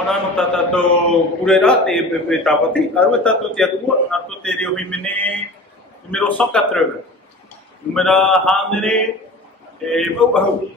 Morano tatato kurera te pepe tapati, aru tato te atua, ato te reo himene numero 180. Numero handere e bahu.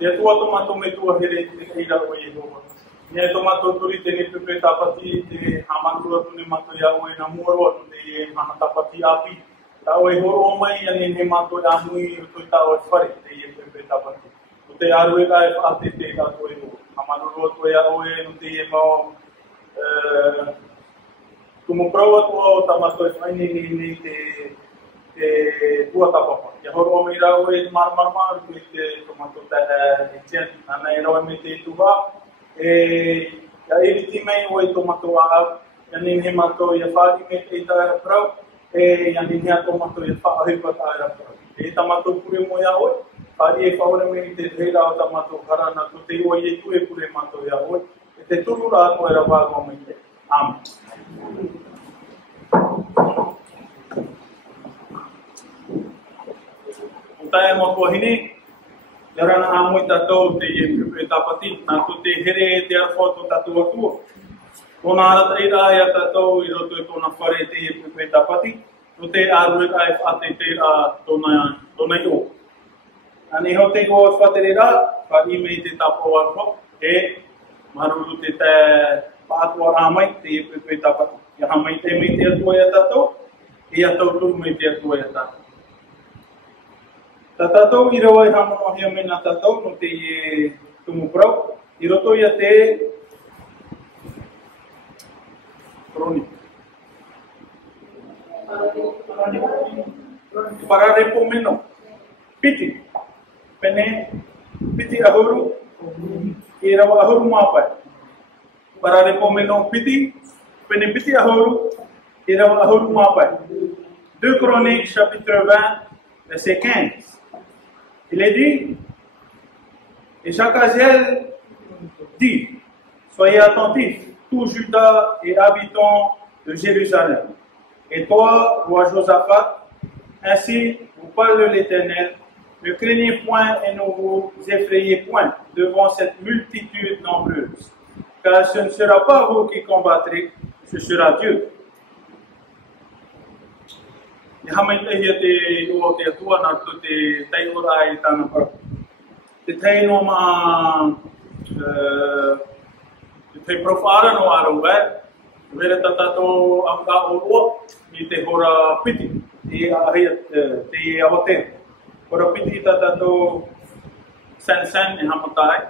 Ia tua tomato me tua here te keira o Yehova. Ia tomato turi te ne pepe tapati te hamatura tu ne mato ia o e na muaro atu te e hana tapati api. Ta o e horo o mai ane ne mato ia mui o tui ta o e whare te e pepe tapati. O te aru e ka e whaate te kato e o. Hamanuro atu ia o e no te e mao tumu prau atu o tamato e whaini ni te tua tapapa. Ia horo o mai rau e marmarmar tu te tomato te e tien. Ana e rau me te tuha. Ia iriti mai o e tomato a ia nini mato ia whari me te ita prau. Ia nini a tomato ia whaahipa ta ia prau. E tamato pure mo ia oi. Whari e whaore me te reira o tamato karana tu te oi e tu e pure mato ia oi. E te turura ato e ra wāgo mai te. Amen. Tae mo ko hini yarana amoi tatou te e pepe tapati na tu te here te afoto tatou atua kona ara ira ia tatou I roto e tona whare te e pepe tapati no te aru e kai whate te a tona I o ani ho te ko whatere ra whari mei te tapo arko e maruru te pātua rāmai te e pepe tapati ia hamai te mei te atua ia tatou e atau turu mei te atua ia tatou. Ta tatou I rawa I hamono hea me nā tatou no te e tumu prau. I roto ia te kroni. Pararepo meno. Piti. Pene. Piti ahuru. I rawa ahuru māpai. Pararepo meno piti. Pene piti ahuru. I rawa ahuru māpai. 2 Chroniques chapitre 20 verset 15. Il est dit, et chaque Aziel dit, soyez attentifs, tous Juda et habitants de Jérusalem. Et toi, roi Josaphat, ainsi vous parle l'Éternel, ne craignez point et ne vous effrayez point devant cette multitude nombreuse, car ce ne sera pas vous qui combattrez, ce sera Dieu. Te profara no aroga, vera tatato amka oro, ni te hora piti, te ahote. Hora piti tatato san ni hamatai.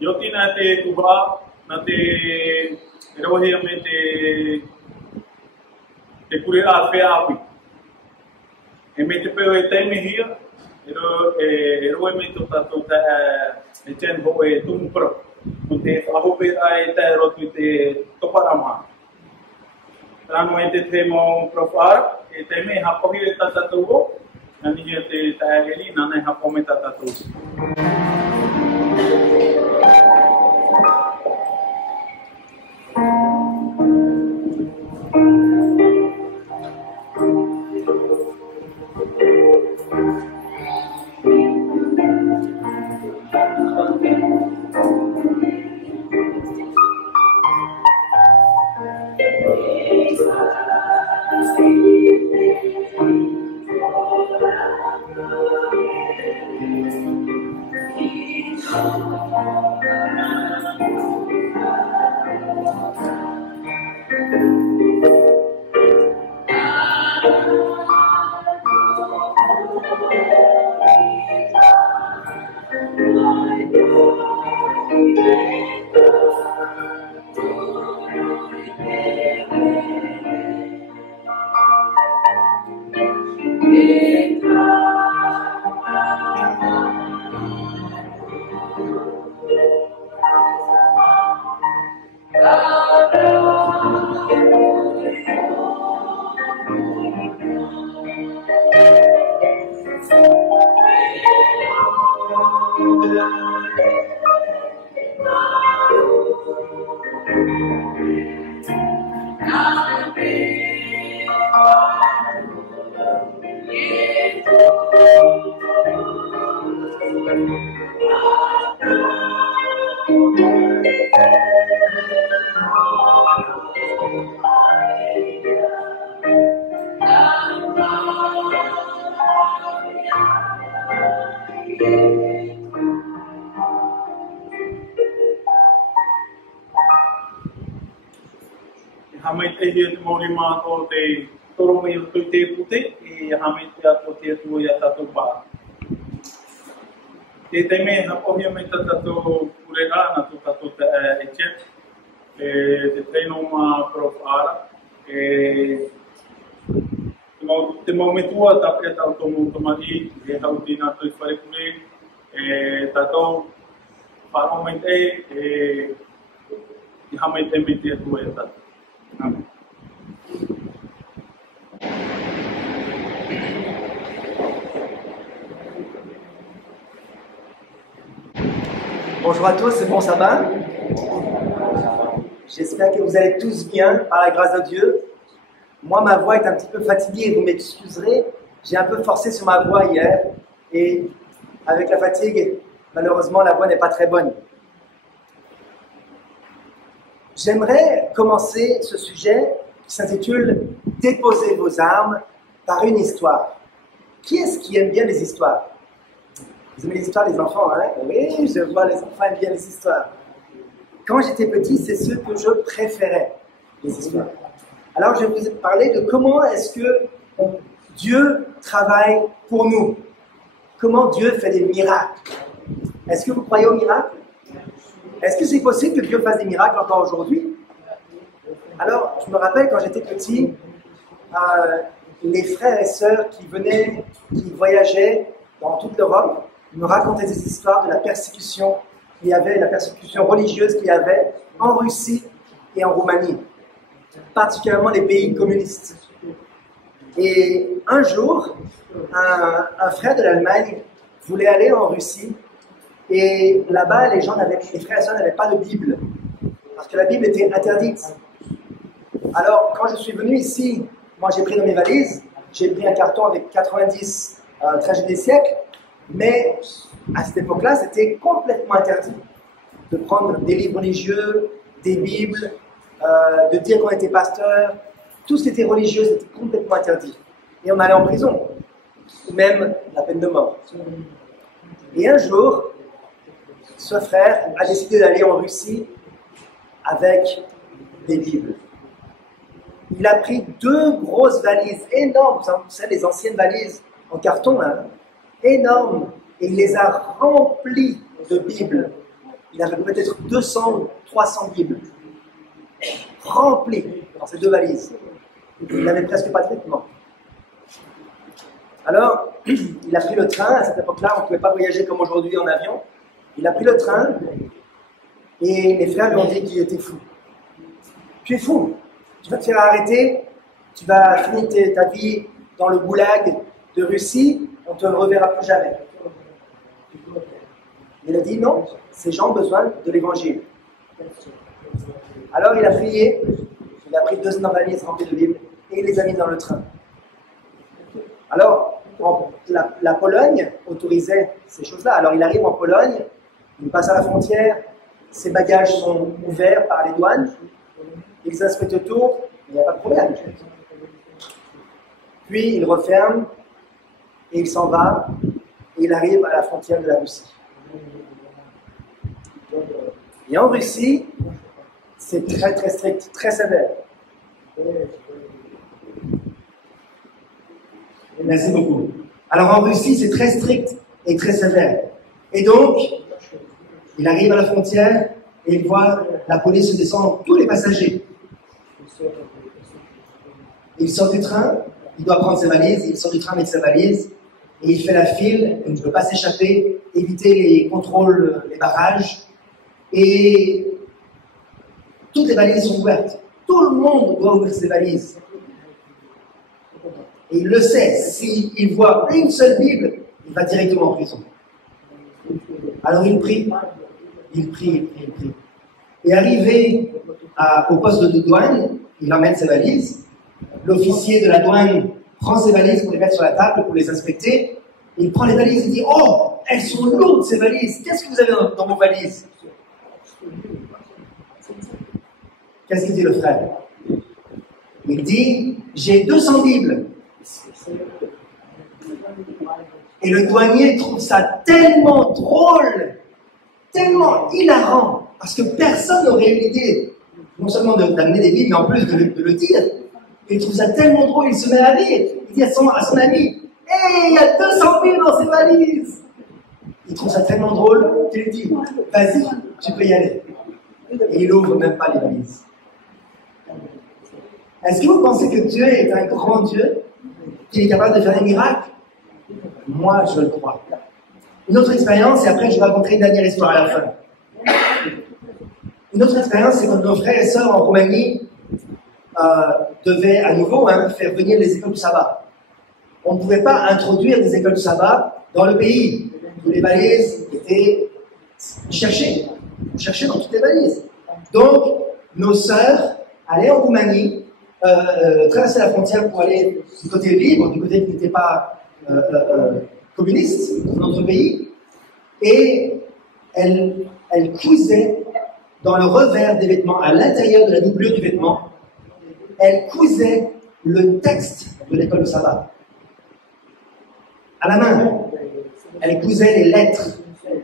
Yoti na te tuba, na te rohi ame te kure alfe api. E me te peo e te mihia, ero e me to tato ta e ten ho e tumpro. Te ahope ai te rotu te toparama. Rano e te mo profar, e te me hapohi e tatatuo, nani e te taegeli, nana e hapome tatatu. Hamai te hia te mauri mātou te toromo i roto te pute, e hamai te ato te atua i a tatou pā. Te me hapohia me ta tatou kurera na to tatou te echet, te teino mā prof ara, te mau metua ta pia tau tomo tomari, e hau tina toi whare kure, tatou wharo mai te, i hamai te me te atua i a tatou. Amen. Bonjour à tous, c'est bon sabbat. J'espère que vous allez tous bien par la grâce de Dieu. Moi, ma voix est un petit peu fatiguée, vous m'excuserez. J'ai un peu forcé sur ma voix hier et avec la fatigue, malheureusement, la voix n'est pas très bonne. J'aimerais commencer ce sujet qui s'intitule « Déposez vos armes » par une histoire. Qui est-ce qui aime bien les histoires? Vous aimez les histoires des enfants, hein? Oui, je vois, les enfants aiment bien les histoires. Quand j'étais petit, c'est ce que je préférais, les histoires. Alors, je vais vous parler de comment est-ce que Dieu travaille pour nous. Comment Dieu fait des miracles. Est-ce que vous croyez aux miracles? Est-ce que c'est possible que Dieu fasse des miracles encore aujourd'hui? Alors, je me rappelle quand j'étais petit, les frères et sœurs qui venaient, qui voyageaient dans toute l'Europe, nous racontaient des histoires de la persécution qu'il y avait, la persécution religieuse qu'il y avait en Russie et en Roumanie, particulièrement les pays communistes. Et un jour, un frère de l'Allemagne voulait aller en Russie Et là-bas, les frères et sœurs n'avaient pas de Bible, parce que la Bible était interdite. Alors, quand je suis venu ici, moi j'ai pris dans mes valises, j'ai pris un carton avec 90 tragédies des siècles, mais à cette époque-là, c'était complètement interdit de prendre des livres religieux, des Bibles, de dire qu'on était pasteur. Tout ce qui était religieux, c'était complètement interdit. Et on allait en prison, ou même la peine de mort. Et un jour, ce frère a décidé d'aller en Russie avec des Bibles. Il a pris 2 grosses valises énormes, vous savez, les anciennes valises en carton, hein, énormes, et il les a remplies de Bibles. Il avait peut-être 200 ou 300 Bibles, remplies dans ces 2 valises. Il n'avait presque pas de vêtements. Alors, il a pris le train. À cette époque-là, on ne pouvait pas voyager comme aujourd'hui en avion. Il a pris le train, et les frères lui ont dit qu'il était fou. Tu es fou, tu vas te faire arrêter, tu vas finir ta vie dans le goulag de Russie, on ne te reverra plus jamais. Il a dit non, ces gens ont besoin de l'évangile. Alors il a prié, il a pris 200 valises remplies de Bibles et il les a mis dans le train. Alors, la Pologne autorisait ces choses-là. Alors il arrive en Pologne, il passe à la frontière, ses bagages sont ouverts par les douanes, ils inspectent tout, il n'y a pas de problème. Puis il referme et il s'en va et il arrive à la frontière de la Russie. Et en Russie, c'est très très strict, très sévère. Merci beaucoup. Alors en Russie, c'est très strict et très sévère. Et donc, il arrive à la frontière et il voit la police descendre tous les passagers. Il sort du train, il doit prendre ses valises, il sort du train avec ses valises et il fait la file, il ne peut pas s'échapper, éviter les contrôles, les barrages. Et toutes les valises sont ouvertes. Tout le monde doit ouvrir ses valises. Et il le sait, s'il voit une seule Bible, il va directement en prison. Alors il prie. Et arrivé au poste de douane, il emmène ses valises. L'officier de la douane prend ses valises pour les mettre sur la table, pour les inspecter. Il prend les valises et dit « Oh, elles sont lourdes ces valises. Qu'est-ce que vous avez dans vos valises ?» Qu'est-ce qu'il dit le frère? Il dit « J'ai 200 Bibles. » Et le douanier trouve ça tellement drôle, tellement hilarant, parce que personne n'aurait eu l'idée, non seulement d'amener des Bibles, mais en plus de le dire. Il trouve ça tellement drôle, il se met à rire. Il dit à son ami, « Hey, il y a 200 Bibles dans ces valises !» Il trouve ça tellement drôle qu'il lui dit, « Vas-y, tu peux y aller. » Et il n'ouvre même pas les valises. Est-ce que vous pensez que Dieu est un grand Dieu, qu'il est capable de faire des miracles? Moi, je le crois. Une autre expérience, et après je raconterai une dernière histoire à la fin. Une autre expérience, c'est quand nos frères et sœurs en Roumanie devaient à nouveau faire venir les écoles du sabbat. On ne pouvait pas introduire des écoles du sabbat dans le pays. Où les valises étaient cherchées. On cherchait dans toutes les valises. Donc, nos sœurs allaient en Roumanie, traverser la frontière pour aller du côté libre, du côté qui n'était pas communiste dans notre pays, et elles cousaient dans le revers des vêtements, à l'intérieur de la doublure du vêtement, elles cousaient le texte de l'école de sabbat. À la main, elles cousaient les lettres. Vous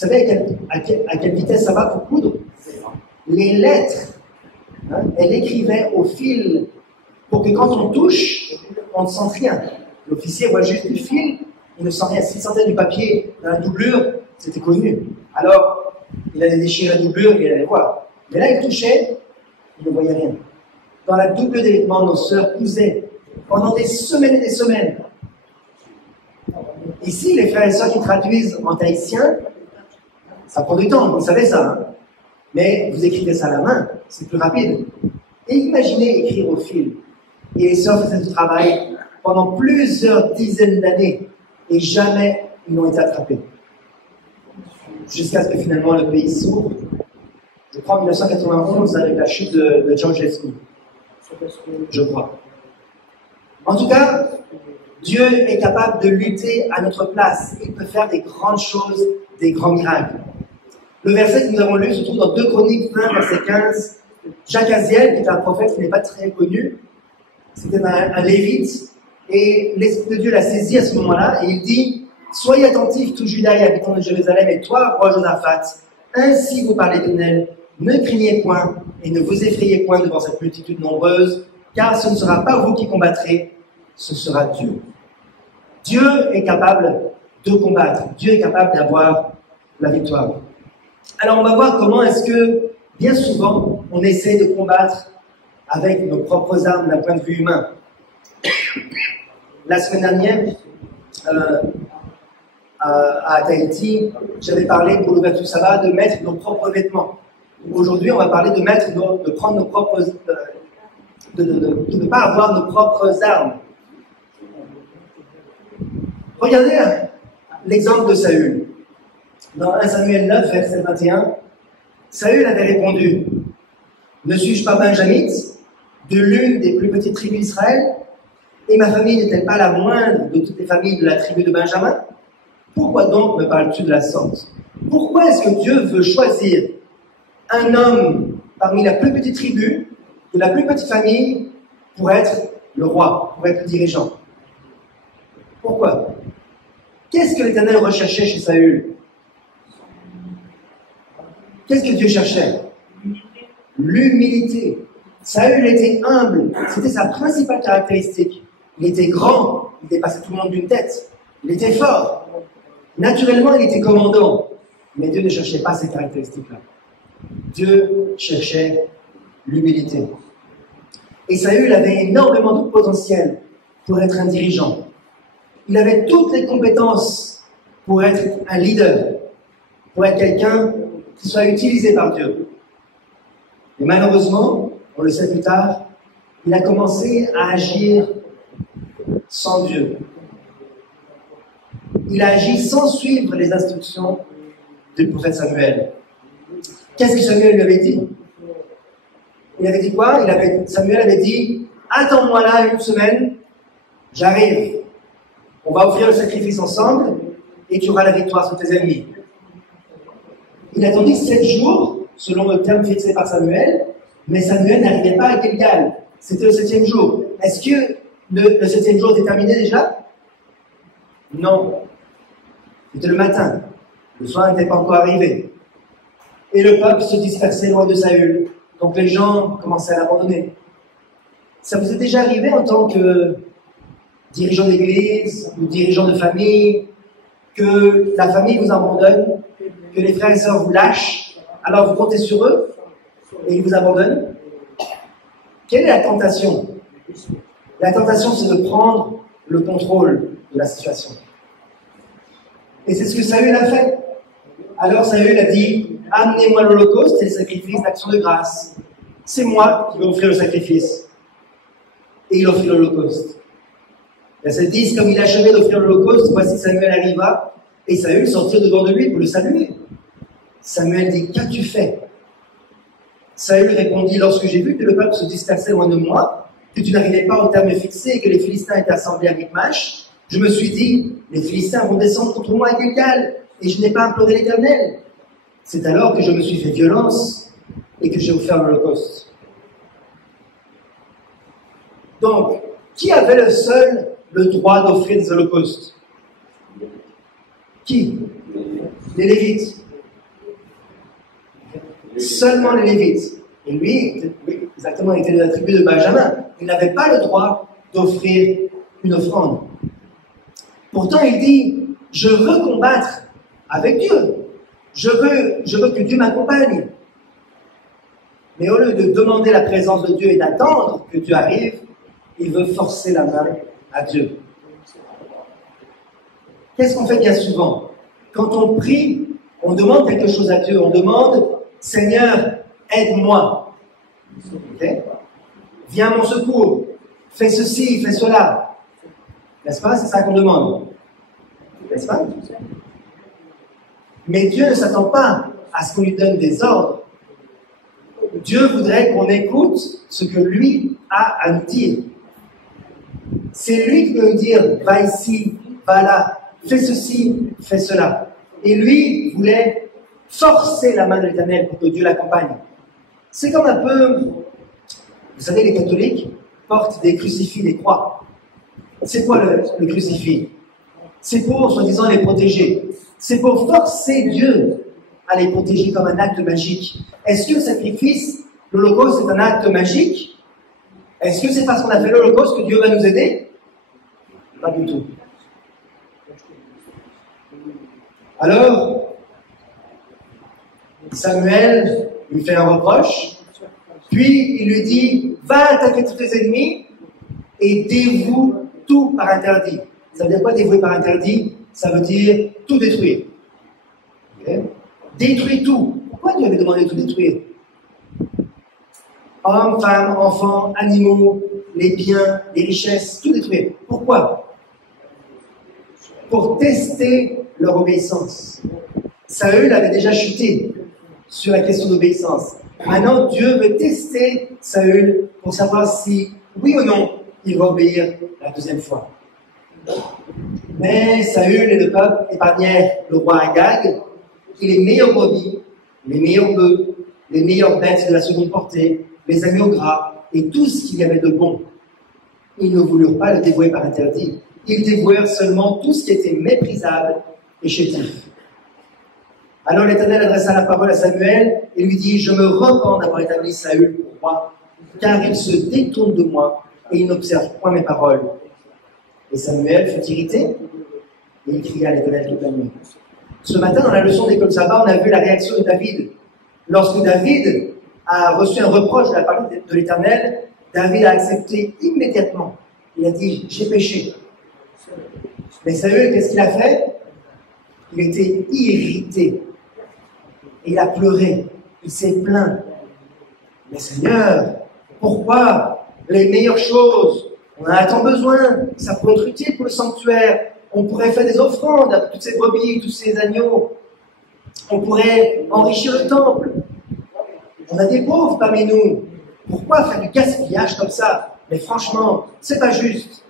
savez à quelle vitesse ça va pour coudre? Les lettres, elles écrivaient au fil pour que quand on touche, on ne sente rien. L'officier voit juste du fil, il ne sent rien. S'il sentait du papier dans la doublure, c'était connu. Alors, il allait déchirer la doublure et il allait voir. Mais là, il touchait, il ne voyait rien. Dans la doublure des vêtements, nos sœurs cousaient pendant des semaines et des semaines. Ici, les frères et sœurs qui traduisent en tahitien, ça prend du temps, vous savez ça. Hein? Mais vous écrivez ça à la main, c'est plus rapide. Et imaginez écrire au fil. Et les sœurs faisaient ce travail pendant plusieurs dizaines d'années et jamais ils n'ont été attrapés. jusqu'à ce que finalement le pays s'ouvre. Je crois en 1991 avec la chute de Ceausescu. Je crois. En tout cas, Dieu est capable de lutter à notre place. Il peut faire des grandes choses, des grands miracles. Le verset que nous avons lu se trouve dans 2 Chroniques 20, verset 15. Jacques Aziel, qui est un prophète qui n'est pas très connu, c'était un lévite, et l'Esprit de Dieu l'a saisi à ce moment-là, et il dit « Soyez attentifs, tout Juda et habitants de Jérusalem, et toi, roi Josaphat, ainsi vous parlez d'Éternel, ne craignez point, et ne vous effrayez point devant cette multitude nombreuse, car ce ne sera pas vous qui combattrez, ce sera Dieu. » Dieu est capable de combattre, Dieu est capable d'avoir la victoire. Alors on va voir comment est-ce que, bien souvent, on essaie de combattre avec nos propres armes d'un point de vue humain. La semaine dernière, à Tahiti, j'avais parlé pour l'ouverture sabbat de mettre nos propres vêtements. Aujourd'hui, on va parler de prendre nos propres, de ne pas avoir nos propres armes. Regardez l'exemple de Saül. Dans 1 Samuel 9, verset 21, Saül avait répondu « Ne suis-je pas benjamite, de l'une des plus petites tribus d'Israël, et ma famille n'est-elle pas la moindre de toutes les familles de la tribu de Benjamin? Pourquoi donc me parles-tu de la sorte? Pourquoi est-ce que Dieu veut choisir un homme parmi la plus petite tribu, de la plus petite famille, pour être le roi, pour être le dirigeant? Pourquoi? Qu'est-ce que l'Éternel recherchait chez Saül? Qu'est-ce que Dieu cherchait? L'humilité. Saül était humble, c'était sa principale caractéristique. Il était grand, il dépassait tout le monde d'une tête. Il était fort. Naturellement, il était commandant. Mais Dieu ne cherchait pas ces caractéristiques-là. Dieu cherchait l'humilité. Et Saül avait énormément de potentiel pour être un dirigeant. Il avait toutes les compétences pour être un leader, pour être quelqu'un qui soit utilisé par Dieu. Et malheureusement, on le sait plus tard, il a commencé à agir sans Dieu. Il a agi sans suivre les instructions du prophète Samuel. Qu'est-ce que Samuel lui avait dit? Il avait dit quoi? Samuel avait dit « Attends-moi là 1 semaine, j'arrive. On va offrir le sacrifice ensemble et tu auras la victoire sur tes ennemis. » Il attendit 7 jours, selon le terme fixé par Samuel, mais Samuel n'arrivait pas à Gilgal. C'était le 7e jour. Est-ce que le 7e jour était terminé déjà? Non. C'était le matin. Le soir n'était pas encore arrivé. Et le peuple se dispersait loin de Saül. Donc les gens commençaient à l'abandonner. Ça vous est déjà arrivé en tant que dirigeant d'église ou dirigeant de famille, que la famille vous abandonne, que les frères et sœurs vous lâchent, alors vous comptez sur eux et ils vous abandonnent? Quelle est la tentation? La tentation, c'est de prendre le contrôle de la situation. Et c'est ce que Saül a fait. Alors Saül a dit, amenez-moi l'holocauste et le sacrifice d'action de grâce. C'est moi qui vais offrir le sacrifice. Et il offrit l'holocauste. Verset 10, comme il achevait d'offrir l'holocauste, voici Samuel arriva, et Saül sortit devant de lui pour le saluer. Samuel dit, qu'as-tu fait? Saül répondit, lorsque j'ai vu que le peuple se dispersait loin de moi, que tu n'arrivais pas au terme fixé et que les Philistins étaient assemblés à Michmash, je me suis dit, les Philistins vont descendre contre moi à Gilgal, et je n'ai pas imploré l'Éternel. C'est alors que je me suis fait violence et que j'ai offert l'holocauste. Donc, qui avait le droit d'offrir des holocaustes? Qui? Les Lévites. Seulement les Lévites. Et lui, oui, exactement, il était de la tribu de Benjamin. Il n'avait pas le droit d'offrir une offrande. Pourtant, il dit, je veux combattre avec Dieu. Je veux que Dieu m'accompagne. Mais au lieu de demander la présence de Dieu et d'attendre que Dieu arrive, il veut forcer la main à Dieu. Qu'est-ce qu'on fait bien souvent? Quand on prie, on demande quelque chose à Dieu. On demande, Seigneur, aide-moi. Okay? Viens à mon secours. Fais ceci, fais cela. N'est-ce pas? C'est ça qu'on demande. N'est-ce pas? Mais Dieu ne s'attend pas à ce qu'on lui donne des ordres. Dieu voudrait qu'on écoute ce que lui a à nous dire. C'est lui qui peut nous dire, va ici, va là, fais ceci, fais cela. Et lui voulait forcer la main de l'Éternel pour que Dieu l'accompagne. C'est comme un peu, vous savez, les catholiques portent des crucifix, des croix. C'est quoi le crucifix? C'est pour, soi-disant, les protéger. C'est pour forcer Dieu à les protéger comme un acte magique. Est-ce que le sacrifice, l'Holocauste, est un acte magique? Est-ce que c'est parce qu'on a fait l'Holocauste que Dieu va nous aider? Pas du tout. Alors, Samuel lui fait un reproche, puis il lui dit, va attaquer tous tes ennemis et dévoue tout par interdit. Ça veut dire quoi, dévouer par interdit? Ça veut dire tout détruire. Okay? Détruis tout. Pourquoi Dieu avait demandé de tout détruire? Hommes, femmes, enfants, animaux, les biens, les richesses, tout détruire. Pourquoi? Pour tester leur obéissance. Saül avait déjà chuté sur la question d'obéissance. Maintenant, Dieu veut tester Saül pour savoir si, oui ou non, il va obéir la deuxième fois. Mais Saül et le peuple épargnèrent le roi Agag et les meilleurs brebis, les meilleurs bœufs, les meilleures bêtes de la seconde portée, les agneaux gras et tout ce qu'il y avait de bon. Ils ne voulurent pas le dévouer par interdit. Ils dévouèrent seulement tout ce qui était méprisable et chétif. Alors l'Éternel adressa la parole à Samuel et lui dit, je me repens d'avoir établi Saül pour roi, car il se détourne de moi et il n'observe point mes paroles. Et Samuel fut irrité et il cria à l'Éternel toute la nuit. Ce matin, dans la leçon d'école sabbat, on a vu la réaction de David. Lorsque David a reçu un reproche de la part de l'Éternel, David a accepté immédiatement. Il a dit, j'ai péché. Mais Saül, qu'est-ce qu'il a fait? Il était irrité. Et il a pleuré. Il s'est plaint. Mais Seigneur, pourquoi les meilleures choses? On en a tant besoin. Ça pourrait être utile pour le sanctuaire. On pourrait faire des offrandes à toutes ces brebis, tous ces agneaux. On pourrait enrichir le temple. On a des pauvres parmi nous. Pourquoi faire du gaspillage comme ça? Mais franchement, c'est pas juste.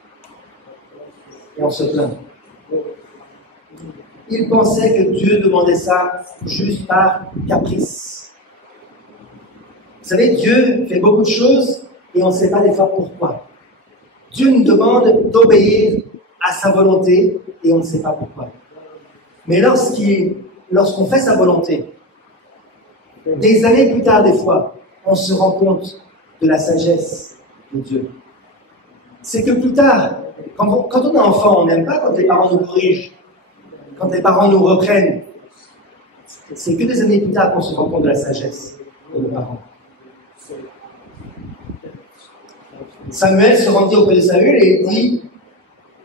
Et on se plaint. Il pensait que Dieu demandait ça juste par caprice. Vous savez, Dieu fait beaucoup de choses et on ne sait pas des fois pourquoi. Dieu nous demande d'obéir à sa volonté et on ne sait pas pourquoi. Mais lorsqu'on fait sa volonté, des années plus tard, des fois, on se rend compte de la sagesse de Dieu. C'est que plus tard, quand on est enfant, on n'aime pas quand les parents nous corrigent, quand les parents nous reprennent. C'est que des années plus tard qu'on se rend compte de la sagesse de nos parents. Samuel se rendit auprès de Saül et dit,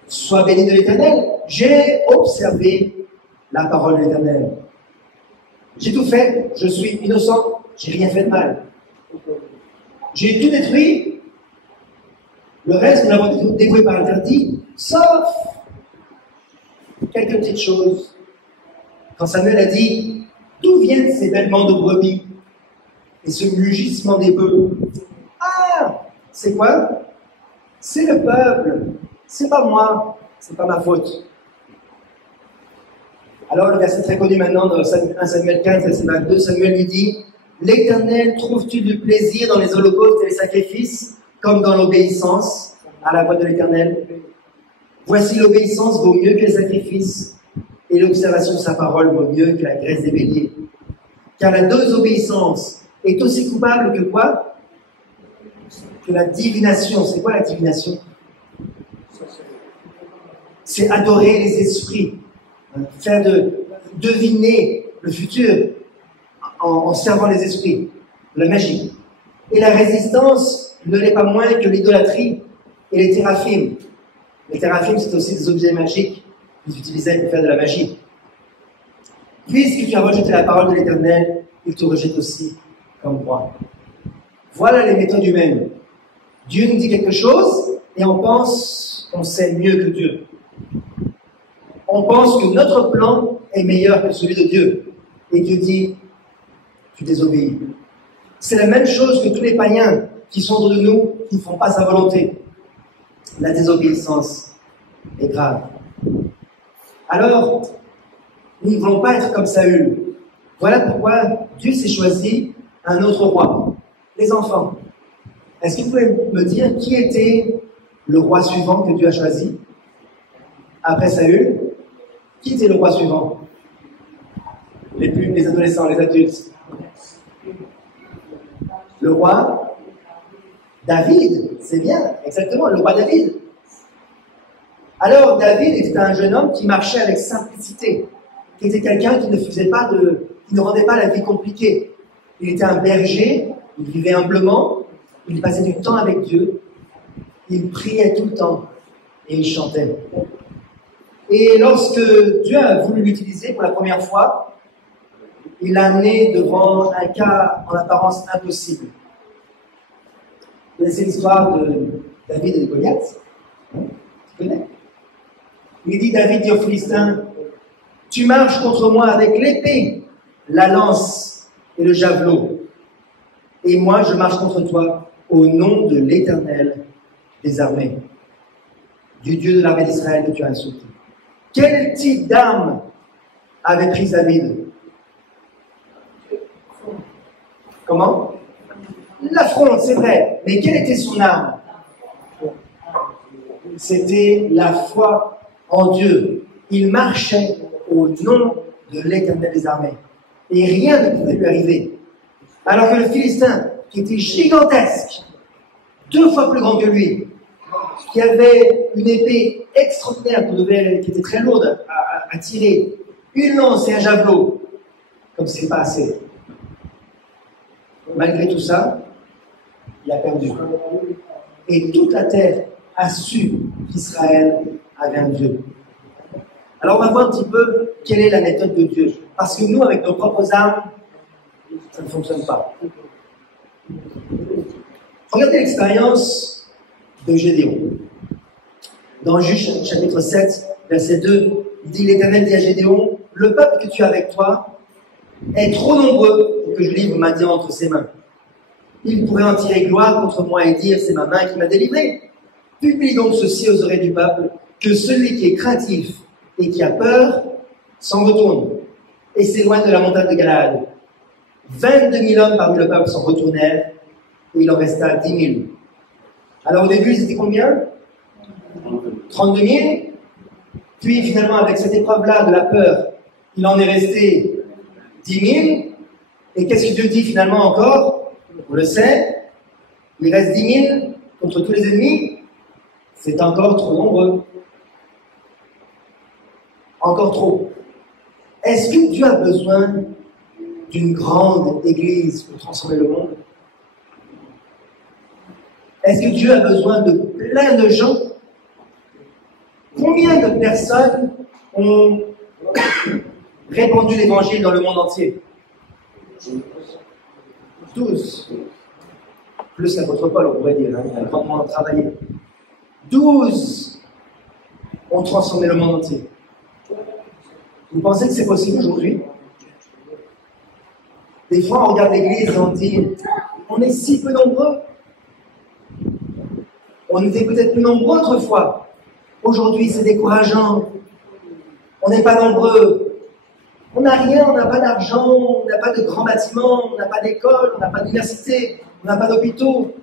sois béni de l'Éternel, j'ai observé la parole de l'Éternel. J'ai tout fait, je suis innocent, j'ai rien fait de mal. J'ai tout détruit, le reste nous l'avons dévoué par interdit, sauf quelques petites choses. Quand Samuel a dit, d'où viennent ces bêlements de brebis et ce mugissement des bœufs? Ah, c'est quoi? C'est le peuple, c'est pas moi, c'est pas ma faute. Alors le verset très connu maintenant dans 1 Samuel 15, verset 22, Samuel lui dit, l'Éternel trouve-tu du plaisir dans les holocaustes et les sacrifices, comme dans l'obéissance à la voix de l'Éternel? Voici l'obéissance vaut mieux que les sacrifices, et l'observation de sa parole vaut mieux que la graisse des béliers. Car la désobéissance est aussi coupable que quoi? Que la divination. C'est quoi la divination? C'est adorer les esprits, faire deviner le futur en servant les esprits, la magie. Et la résistance ne l'est pas moins que l'idolâtrie et les téraphimes. Les téraphimes, c'est aussi des objets magiques qu'ils utilisaient pour faire de la magie. Puisque tu as rejeté la parole de l'Éternel, il te rejette aussi comme roi. Voilà les méthodes humaines. Dieu nous dit quelque chose et on pense qu'on sait mieux que Dieu. on pense que notre plan est meilleur que celui de Dieu. Et Dieu dit, tu désobéis. C'est la même chose que tous les païens qui sont autour de nous, qui ne font pas sa volonté. La désobéissance est grave. Alors, nous ne voulons pas être comme Saül. Voilà pourquoi Dieu s'est choisi un autre roi. Les enfants. Est-ce que vous pouvez me dire qui était le roi suivant que Dieu a choisi après Saül? Qui était le roi suivant? Les adolescents, les adultes. Le roi David, c'est bien, exactement, le roi David. Alors David était un jeune homme qui marchait avec simplicité, qui était quelqu'un qui ne rendait pas la vie compliquée. Il était un berger, il vivait humblement, il passait du temps avec Dieu, il priait tout le temps et il chantait. Et lorsque Dieu a voulu l'utiliser pour la première fois, il l'a amené devant un cas en apparence impossible. Vous connaissez l'histoire de David et de Goliath? Tu connais? Il dit, David dit aux Philistins, tu marches contre moi avec l'épée, la lance et le javelot. Et moi, je marche contre toi au nom de l'Éternel des armées, du Dieu de l'armée d'Israël que tu as insulté. Quel type d'arme avait pris David? Comment? L'affront, c'est vrai. Mais quelle était son arme? C'était la foi en Dieu. Il marchait au nom de l'Éternel des armées. Et rien ne pouvait lui arriver. Alors que le Philistin, qui était gigantesque, 2 fois plus grand que lui, qui avait une épée extraordinaire qui était très lourde à tirer, une lance et un javelot, comme c'est pas assez. Malgré tout ça, il a perdu. Et toute la terre a su qu'Israël avait un Dieu. Alors on va voir un petit peu quelle est la méthode de Dieu. Parce que nous, avec nos propres armes, ça ne fonctionne pas. Regardez l'expérience de Gédéon. Dans Juge chapitre 7, verset 2, il dit, l'Éternel dit à Gédéon, le peuple que tu as avec toi est trop nombreux pour que je livre ma main entre ses mains. Il pourrait en tirer gloire contre moi et dire, c'est ma main qui m'a délivré. Publie donc ceci aux oreilles du peuple, que celui qui est craintif et qui a peur s'en retourne et s'éloigne de la montagne de Galaad. 22 000 hommes parmi le peuple s'en retournèrent et il en resta 10 000. Alors au début, c'était combien? 32 000. Puis finalement, avec cette épreuve-là de la peur, il en est resté 10 000. Et qu'est-ce que Dieu dit finalement encore? On le sait, il reste 10 000 contre tous les ennemis. C'est encore trop nombreux. Encore trop. Est-ce que Dieu a besoin d'une grande église pour transformer le monde? Est-ce que Dieu a besoin de plein de gens? Combien de personnes ont répandu l'évangile dans le monde entier? 12. Plus l'apôtre Paul, on pourrait dire, il a grandement travaillé. 12 ont transformé le monde entier. Vous pensez que c'est possible aujourd'hui? Des fois, on regarde l'église et on dit, on est si peu nombreux. On était peut-être plus nombreux autrefois. Aujourd'hui, c'est décourageant. On n'est pas nombreux. On n'a rien, on n'a pas d'argent, on n'a pas de grands bâtiments, on n'a pas d'école, on n'a pas d'université, on n'a pas d'hôpitaux.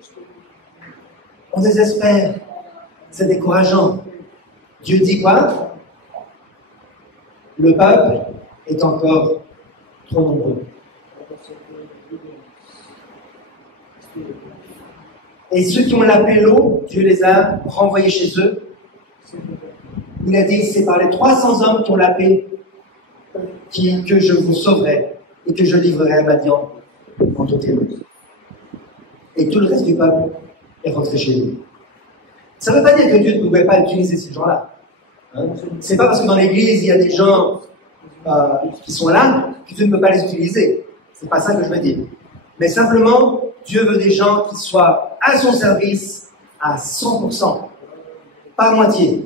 On désespère. C'est décourageant. Dieu dit quoi? Le peuple est encore trop nombreux. Et ceux qui ont lavé l'eau, Dieu les a renvoyés chez eux. Il a dit, c'est par les 300 hommes qui ont la paix que je vous sauverai et que je livrerai à Madian en toute émeute. Et tout le reste du peuple est rentré chez lui. Ça ne veut pas dire que Dieu ne pouvait pas utiliser ces gens-là. Hein? C'est pas parce que dans l'église, il y a des gens qui sont là que Dieu ne peut pas les utiliser. C'est pas ça que je veux dire. Mais simplement, Dieu veut des gens qui soient à son service à 100%, pas à moitié.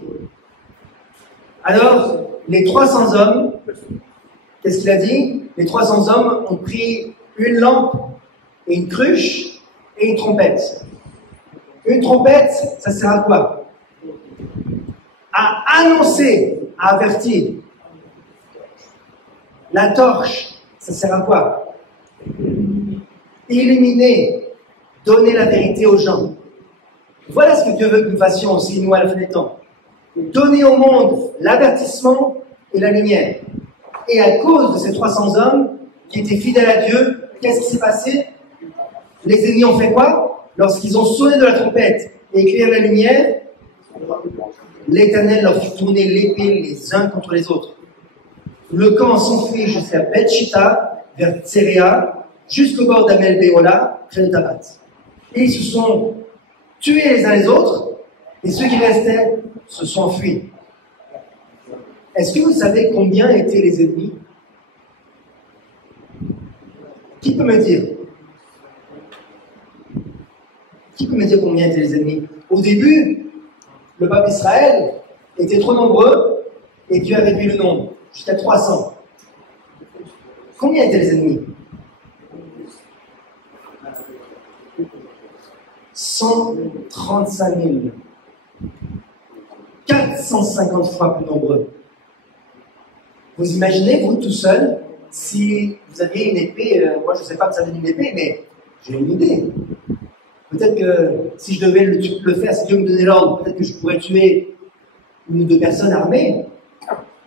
Alors, les 300 hommes, qu'est-ce qu'il a dit? Les 300 hommes ont pris une lampe et une cruche et une trompette. Une trompette, ça sert à quoi? À annoncer, à avertir. La torche, ça sert à quoi? Illuminer, donner la vérité aux gens. Voilà ce que Dieu veut que nous fassions aussi, nous, à la fin des temps. Donner au monde l'avertissement et la lumière. Et à cause de ces 300 hommes qui étaient fidèles à Dieu, qu'est-ce qui s'est passé? Les ennemis ont fait quoi? Lorsqu'ils ont sonné de la trompette et éclairé la lumière, l'Éternel leur fit tourner l'épée les uns contre les autres. Le camp s'enfuit jusqu'à Beth-Shitta, vers Tséréa, jusqu'au bord d'Amel Béola, près de Tabat. Et ils se sont tués les uns les autres, et ceux qui restaient se sont enfuis. Est-ce que vous savez combien étaient les ennemis? Qui peut me dire? Qui peut me dire combien étaient les ennemis? Au début, le peuple d'Israël était trop nombreux, et Dieu a réduit le nombre, jusqu'à 300. Combien étaient les ennemis? 135 000. 450 fois plus nombreux. Vous imaginez, vous, tout seul, si vous aviez une épée, moi je ne sais pas que ça donne une épée, mais j'ai une idée. Peut-être que si je devais le faire, si Dieu me donnait l'ordre, peut-être que je pourrais tuer une ou deux personnes armées.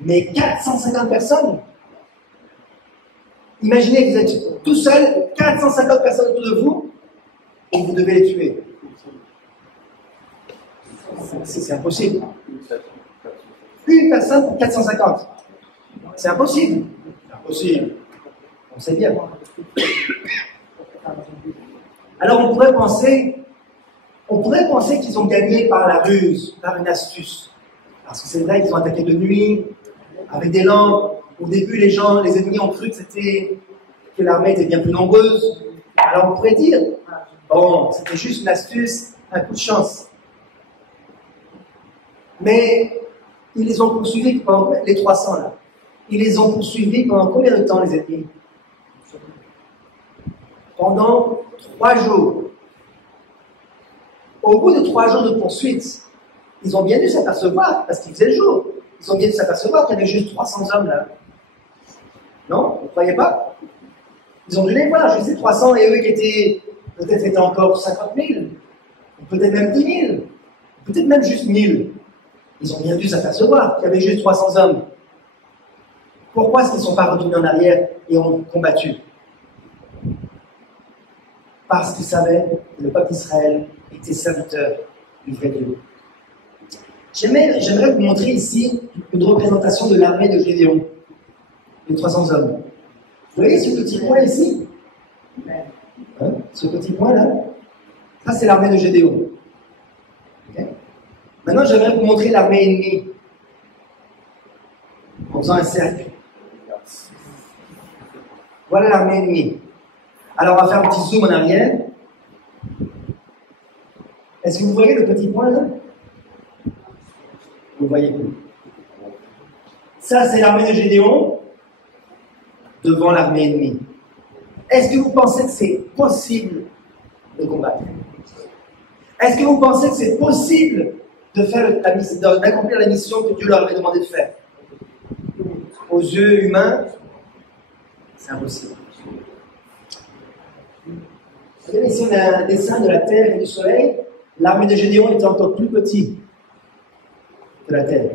Mais 450 personnes. Imaginez que vous êtes tout seul, 450 personnes autour de vous, et vous devez les tuer. C'est impossible. Une personne pour 450. C'est impossible. C'est impossible. On sait bien. Alors on pourrait penser qu'ils ont gagné par la ruse, par une astuce. Parce que c'est vrai qu'ils ont attaqué de nuit, avec des lampes. Au début, les ennemis ont cru que l'armée était bien plus nombreuse. Alors on pourrait dire, bon, c'était juste une astuce, un coup de chance. Mais ils les ont poursuivis pendant les 300 là. Ils les ont poursuivis pendant combien de temps, les ennemis? Pendant 3 jours. Au bout de 3 jours de poursuite, ils ont bien dû s'apercevoir, parce qu'il faisait le jour, ils ont bien dû s'apercevoir qu'il y avait juste 300 hommes là. Non? Vous ne croyez pas? Ils ont dû les voir, juste ces 300, et eux qui étaient, peut-être étaient encore 50 000, peut-être même 10 000, peut-être même juste 1000. Ils ont bien dû s'apercevoir qu'il y avait juste 300 hommes. Pourquoi est-ce qu'ils ne sont pas retournés en arrière et ont combattu? Parce qu'ils savaient que le peuple d'Israël était serviteur du vrai Dieu. J'aimerais vous montrer ici une représentation de l'armée de Gédéon, les 300 hommes. Vous voyez ce petit point ici? Hein? Ce petit point là? Ça, c'est l'armée de Gédéon. Okay? Maintenant, j'aimerais vous montrer l'armée ennemie en faisant un cercle. Voilà l'armée ennemie. Alors, on va faire un petit zoom en arrière. Est-ce que vous voyez le petit point là? Vous voyez plus. Ça, c'est l'armée de Gédéon devant l'armée ennemie. Est-ce que vous pensez que c'est possible de combattre? Est-ce que vous pensez que c'est possible d'accomplir la mission que Dieu leur avait demandé de faire? Aux yeux humains, c'est impossible. Vous voyez ici, on a un dessin de la Terre et du Soleil. L'armée de Gédéon était encore plus petite que la Terre.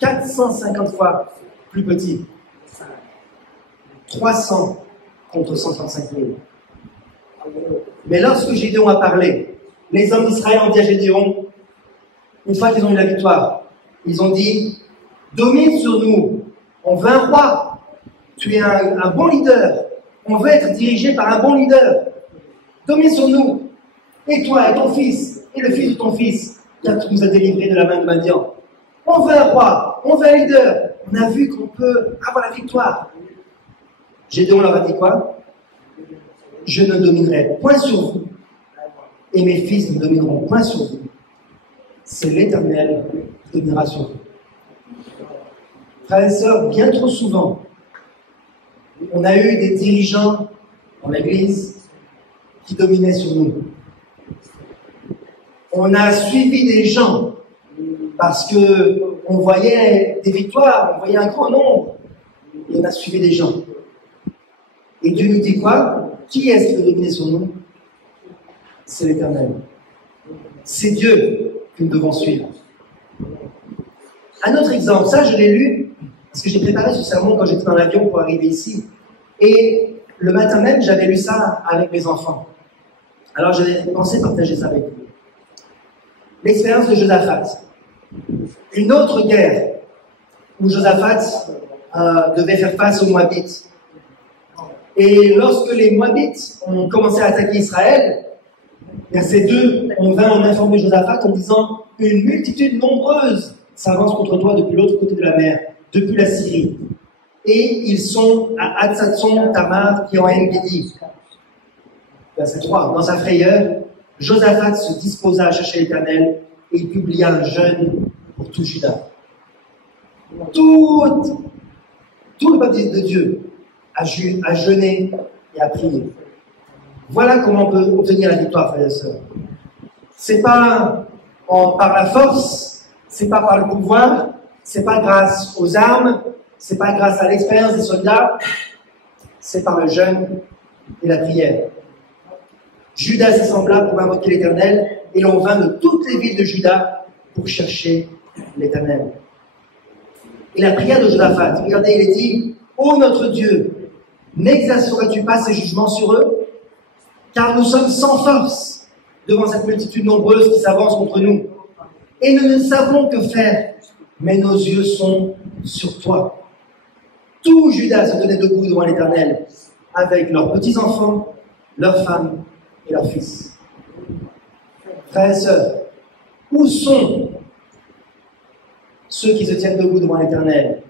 450 fois plus petit. 300 contre 135 000. Mais lorsque Gédéon a parlé, les hommes d'Israël ont dit à Gédéon, une fois qu'ils ont eu la victoire, ils ont dit, domine sur nous, on veut un roi, tu es un bon leader, on veut être dirigé par un bon leader, domine sur nous, et toi, et ton fils, et le fils de ton fils, car tu nous as délivrés de la main de Madian. On veut un roi, on veut un leader, on a vu qu'on peut avoir la victoire. Gédéon leur a dit quoi? Je ne dominerai point sur vous, et mes fils ne domineront point sur vous. C'est l'Éternel qui dominera sur vous. Frères et sœurs, bien trop souvent, on a eu des dirigeants dans l'Église qui dominaient sur nous. On a suivi des gens parce qu'on voyait des victoires, on voyait un grand nombre, et on a suivi des gens. Et Dieu nous dit quoi? Qui est-ce qui veut dominer sur nous? C'est l'Éternel. C'est Dieu que nous devons suivre. Un autre exemple, ça je l'ai lu, parce que j'ai préparé ce sermon quand j'étais dans l'avion pour arriver ici. Et le matin même, j'avais lu ça avec mes enfants. Alors j'avais pensé partager ça avec vous. L'expérience de Josaphat. Une autre guerre où Josaphat devait faire face aux Moabites. Et lorsque les Moabites ont commencé à attaquer Israël, verset 2, on vint en informer Josaphat en disant « Une multitude nombreuse s'avance contre toi depuis l'autre côté de la mer, depuis la Syrie. Et ils sont à Hatsatson, Tamar, qui est en En-Gedi. » Verset 3, dans sa frayeur, Josaphat se disposa à chercher l'Éternel et il publia un jeûne pour tout Juda. Tout le peuple de Dieu a jeûné et a prié. Voilà comment on peut obtenir la victoire, frères et sœurs. C'est pas par la force, c'est pas par le pouvoir, c'est pas grâce aux armes, c'est pas grâce à l'expérience des soldats, c'est par le jeûne et la prière. Judas s'assembla pour invoquer l'Éternel et l'on vint de toutes les villes de Juda pour chercher l'Éternel. Et la prière de Josaphat, regardez, il est dit « Ô notre Dieu, n'exerceras-tu pas ces jugements sur eux? Car nous sommes sans force devant cette multitude nombreuse qui s'avance contre nous. Et nous ne savons que faire, mais nos yeux sont sur toi. » Tout Juda se tenait debout devant l'Éternel, avec leurs petits-enfants, leurs femmes et leurs fils. Frères et sœurs, où sont ceux qui se tiennent debout devant l'Éternel?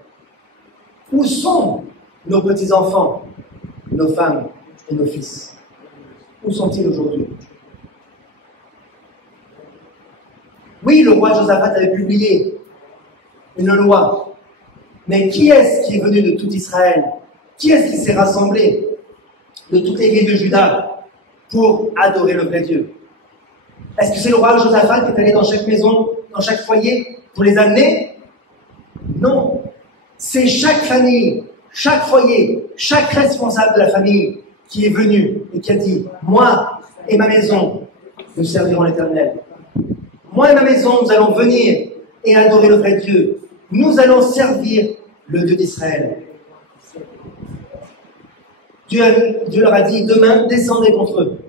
Où sont nos petits-enfants, nos femmes et nos fils? Où sont-ils aujourd'hui? Oui, le roi Josaphat avait publié une loi. Mais qui est-ce qui est venu de tout Israël? Qui est-ce qui s'est rassemblé de toutes les villes de Juda pour adorer le vrai Dieu? Est-ce que c'est le roi Josaphat qui est allé dans chaque maison, dans chaque foyer, pour les amener? Non. C'est chaque famille, chaque foyer, chaque responsable de la famille qui est venu et qui a dit « Moi et ma maison, nous servirons l'Éternel. Moi et ma maison, nous allons venir et adorer le vrai Dieu. Nous allons servir le Dieu d'Israël. » Dieu leur a dit « Demain, descendez contre eux.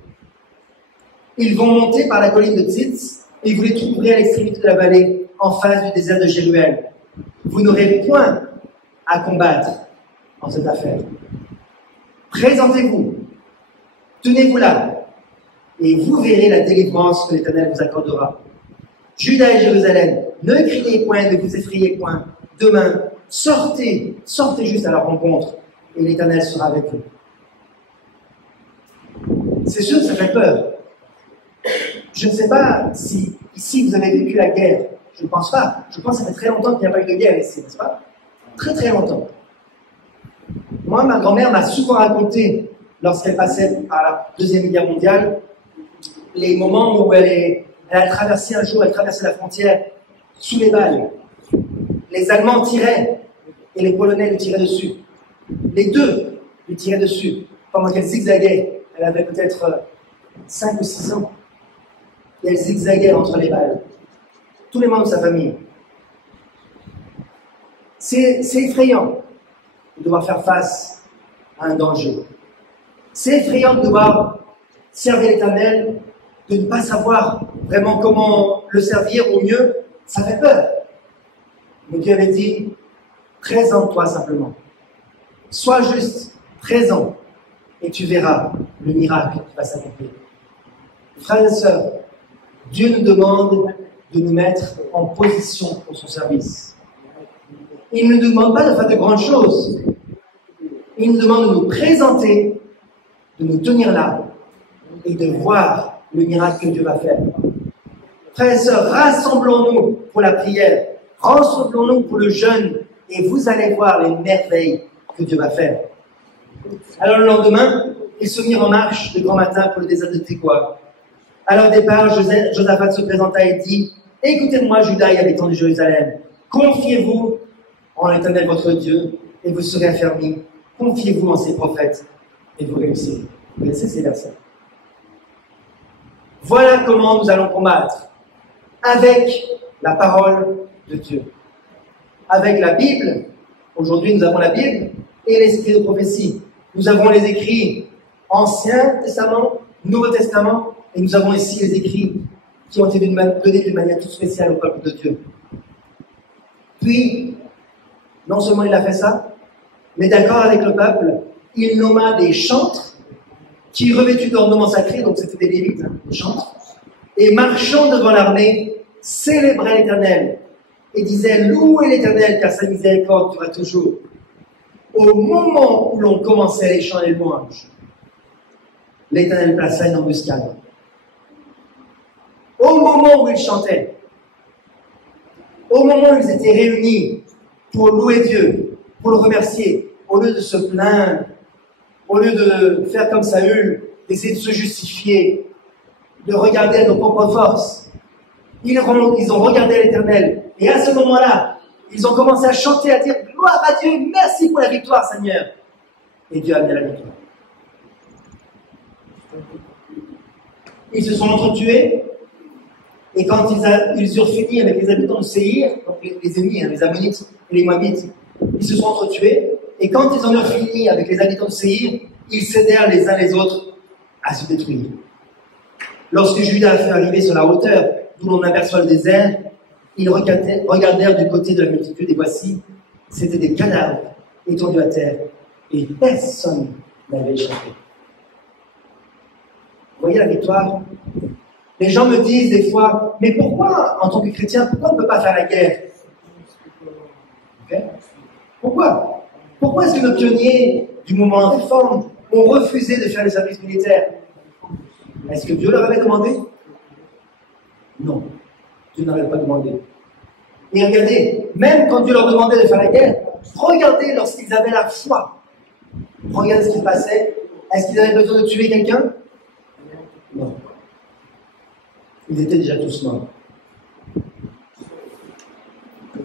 Ils vont monter par la colline de Tzitz et vous les trouverez à l'extrémité de la vallée, en face du désert de Jéruel. Vous n'aurez point à combattre en cette affaire. Présentez-vous, tenez-vous là, et vous verrez la délivrance que l'Éternel vous accordera. Juda et Jérusalem, ne criez point, ne vous effrayez point. Demain, sortez juste à leur rencontre, et l'Éternel sera avec vous. C'est sûr que ça fait peur. Je ne sais pas si ici vous avez vécu la guerre. Je ne pense pas. Je pense que ça fait très longtemps qu'il n'y a pas eu de guerre ici, n'est-ce pas? Très très longtemps. Moi, ma grand-mère m'a souvent raconté, lorsqu'elle passait par la Deuxième Guerre mondiale, les moments où elle a traversé un jour, elle traversait la frontière sous les balles. Les Allemands tiraient et les Polonais lui tiraient dessus. Les deux lui tiraient dessus pendant qu'elle zigzaguait. Elle avait peut-être 5 ou 6 ans. Et elle zigzaguait entre les balles. Tous les membres de sa famille. C'est effrayant de devoir faire face à un danger. C'est effrayant de devoir servir l'Éternel, de ne pas savoir vraiment comment le servir au mieux. Ça fait peur. Mais Dieu avait dit, présente-toi simplement. Sois juste, présent, et tu verras le miracle qui va s'accomplir. Frères et sœurs, Dieu nous demande de nous mettre en position pour son service. Il ne nous demande pas de faire de grandes choses. Il nous demande de nous présenter, de nous tenir là et de voir le miracle que Dieu va faire. Frères et sœurs, rassemblons-nous pour la prière, rassemblons-nous pour le jeûne et vous allez voir les merveilles que Dieu va faire. Alors le lendemain, ils se mirent en marche de grand matin pour le désert de Tékoa. À leur départ, Josaphat se présenta et dit, « Écoutez-moi, Juda et habitants de Jérusalem, confiez-vous en l'Éternel votre Dieu et vous serez affermis. Confiez-vous en ses prophètes et vous réussirez. » Vous connaissez ces versets. Voilà comment nous allons combattre. Avec la parole de Dieu. Avec la Bible. Aujourd'hui, nous avons la Bible et l'esprit de prophétie. Nous avons les écrits Ancien Testament, Nouveau Testament, et nous avons ici les écrits qui ont été donnés d'une manière toute spéciale au peuple de Dieu. Puis, non seulement il a fait ça, mais d'accord avec le peuple, il nomma des chantres qui, revêtus d'ornements sacrés, donc c'était des lévites, des chantres, et marchant devant l'armée, célébraient l'Éternel et disaient « Louez l'Éternel, car sa miséricorde durera toujours ». Au moment où l'on commençait les chants et les louanges, l'Éternel plaça une embuscade. Au moment où ils chantaient, au moment où ils étaient réunis pour louer Dieu, pour le remercier, au lieu de se plaindre, au lieu de faire comme Saül, d'essayer de se justifier, de regarder à nos propres forces, ils ont regardé l'Éternel. Et à ce moment-là, ils ont commencé à chanter, à dire « Gloire à Dieu, merci pour la victoire, Seigneur !» Et Dieu a amené la victoire. Ils se sont entretués, et quand ils eurent fini avec les habitants de Séhir, donc les ennemis, les Ammonites et les Moabites, ils se sont entretués, et quand ils en eurent fini avec les habitants de Séhir, ils cédèrent les uns les autres à se détruire. Lorsque Juda fut arrivé sur la hauteur d'où l'on aperçoit le désert, ils regardèrent du côté de la multitude, et voici, c'étaient des cadavres étendus à terre, et personne n'avait échappé. Vous voyez la victoire? Les gens me disent des fois, mais pourquoi, en tant que chrétien, pourquoi on ne peut pas faire la guerre? Okay? Pourquoi? Pourquoi est-ce que nos pionniers du mouvement de réforme ont refusé de faire le service militaire? Est-ce que Dieu leur avait demandé? Non, Dieu n'avait pas demandé. Et regardez, même quand Dieu leur demandait de faire la guerre, regardez lorsqu'ils avaient la foi. Regardez ce qui se passait. Est-ce qu'ils avaient besoin de tuer quelqu'un? Non. Ils étaient déjà tous morts.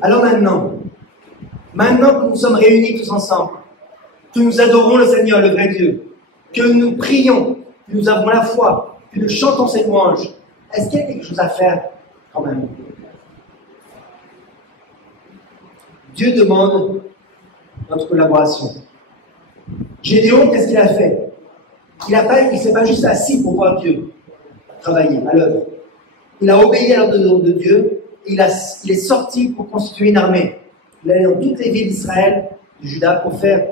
Alors maintenant que nous sommes réunis tous ensemble, que nous adorons le Seigneur, le vrai Dieu, que nous prions, que nous avons la foi, que nous chantons ses louanges, est-ce qu'il y a quelque chose à faire quand même? Dieu demande notre collaboration. Gédéon, qu'est-ce qu'il a fait? Il ne s'est pas juste assis pour voir Dieu travailler à l'œuvre. Il a obéi à l'ordre de Dieu. Il est sorti pour constituer une armée. Il est allé dans toutes les villes d'Israël, de Juda, pour faire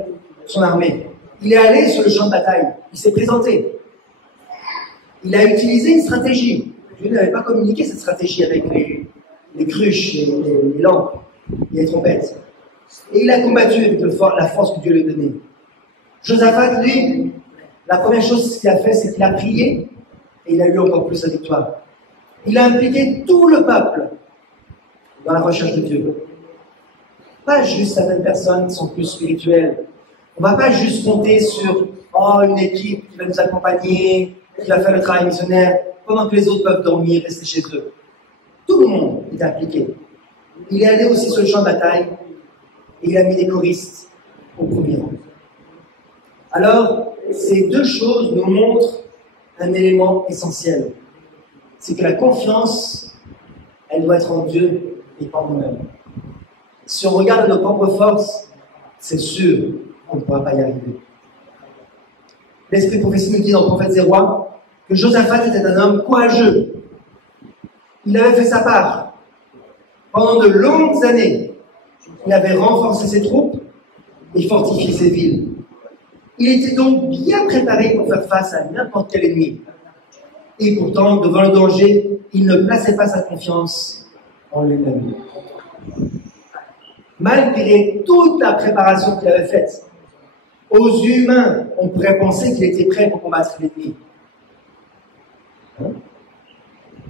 son armée. Il est allé sur le champ de bataille. Il s'est présenté. Il a utilisé une stratégie. Dieu n'avait pas communiqué cette stratégie avec les cruches, les lampes et les trompettes. Et il a combattu avec la force que Dieu lui a donnée. Josaphat, lui, la première chose qu'il a fait, c'est qu'il a prié et il a eu encore plus la victoire. Il a impliqué tout le peuple dans la recherche de Dieu. Pas juste certaines personnes qui sont plus spirituelles. On ne va pas juste compter sur une équipe qui va nous accompagner, qui va faire le travail missionnaire, pendant que les autres peuvent dormir, rester chez eux. Tout le monde est impliqué. Il est allé aussi sur le champ de bataille et il a mis des choristes au premier rang. Alors, ces deux choses nous montrent un élément essentiel. C'est que la confiance, elle doit être en Dieu et pas en nous-mêmes. Si on regarde nos propres forces, c'est sûr qu'on ne pourra pas y arriver. L'Esprit de prophétie nous dit dans le prophète des rois que Josaphat était un homme courageux. Il avait fait sa part. Pendant de longues années, il avait renforcé ses troupes et fortifié ses villes. Il était donc bien préparé pour faire face à n'importe quel ennemi. Et pourtant, devant le danger, il ne plaçait pas sa confiance en lui-même. Malgré toute la préparation qu'il avait faite, aux yeux humains, on pourrait penser qu'il était prêt pour combattre l'ennemi.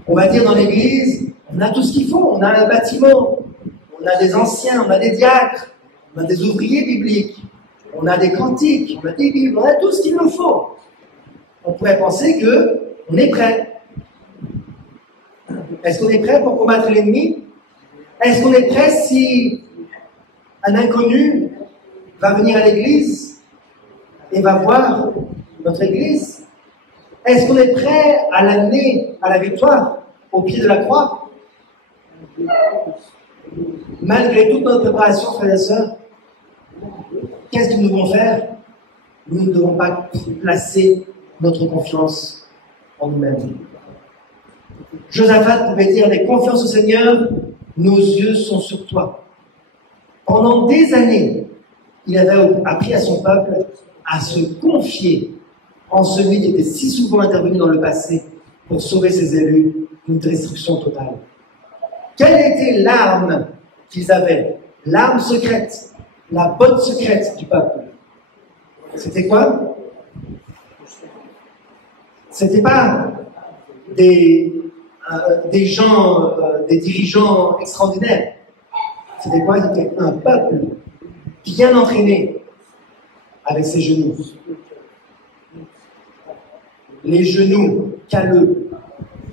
On va dire dans l'église, on a tout ce qu'il faut, on a un bâtiment, on a des anciens, on a des diacres, on a des ouvriers bibliques, on a des cantiques, on a des Bibles, on a tout ce qu'il nous faut. On pourrait penser qu'on est prêt. Est-ce qu'on est prêt pour combattre l'ennemi? Est-ce qu'on est prêt si un inconnu va venir à l'église et va voir notre église? Est-ce qu'on est prêt à l'amener à la victoire au pied de la croix? Malgré toute notre préparation, frères et sœurs, qu'est-ce que nous devons faire? Nous ne devons pas placer notre confiance en nous-mêmes. Josaphat pouvait dire avec confiance au Seigneur, nos yeux sont sur toi. Pendant des années, il avait appris à son peuple à se confier en celui qui était si souvent intervenu dans le passé pour sauver ses élus d'une destruction totale. Quelle était l'arme qu'ils avaient? L'arme secrète, la botte secrète du peuple. C'était quoi? C'était pas des gens, des dirigeants extraordinaires. C'était quoi? C'était un peuple bien entraîné avec ses genoux. Les genoux calleux.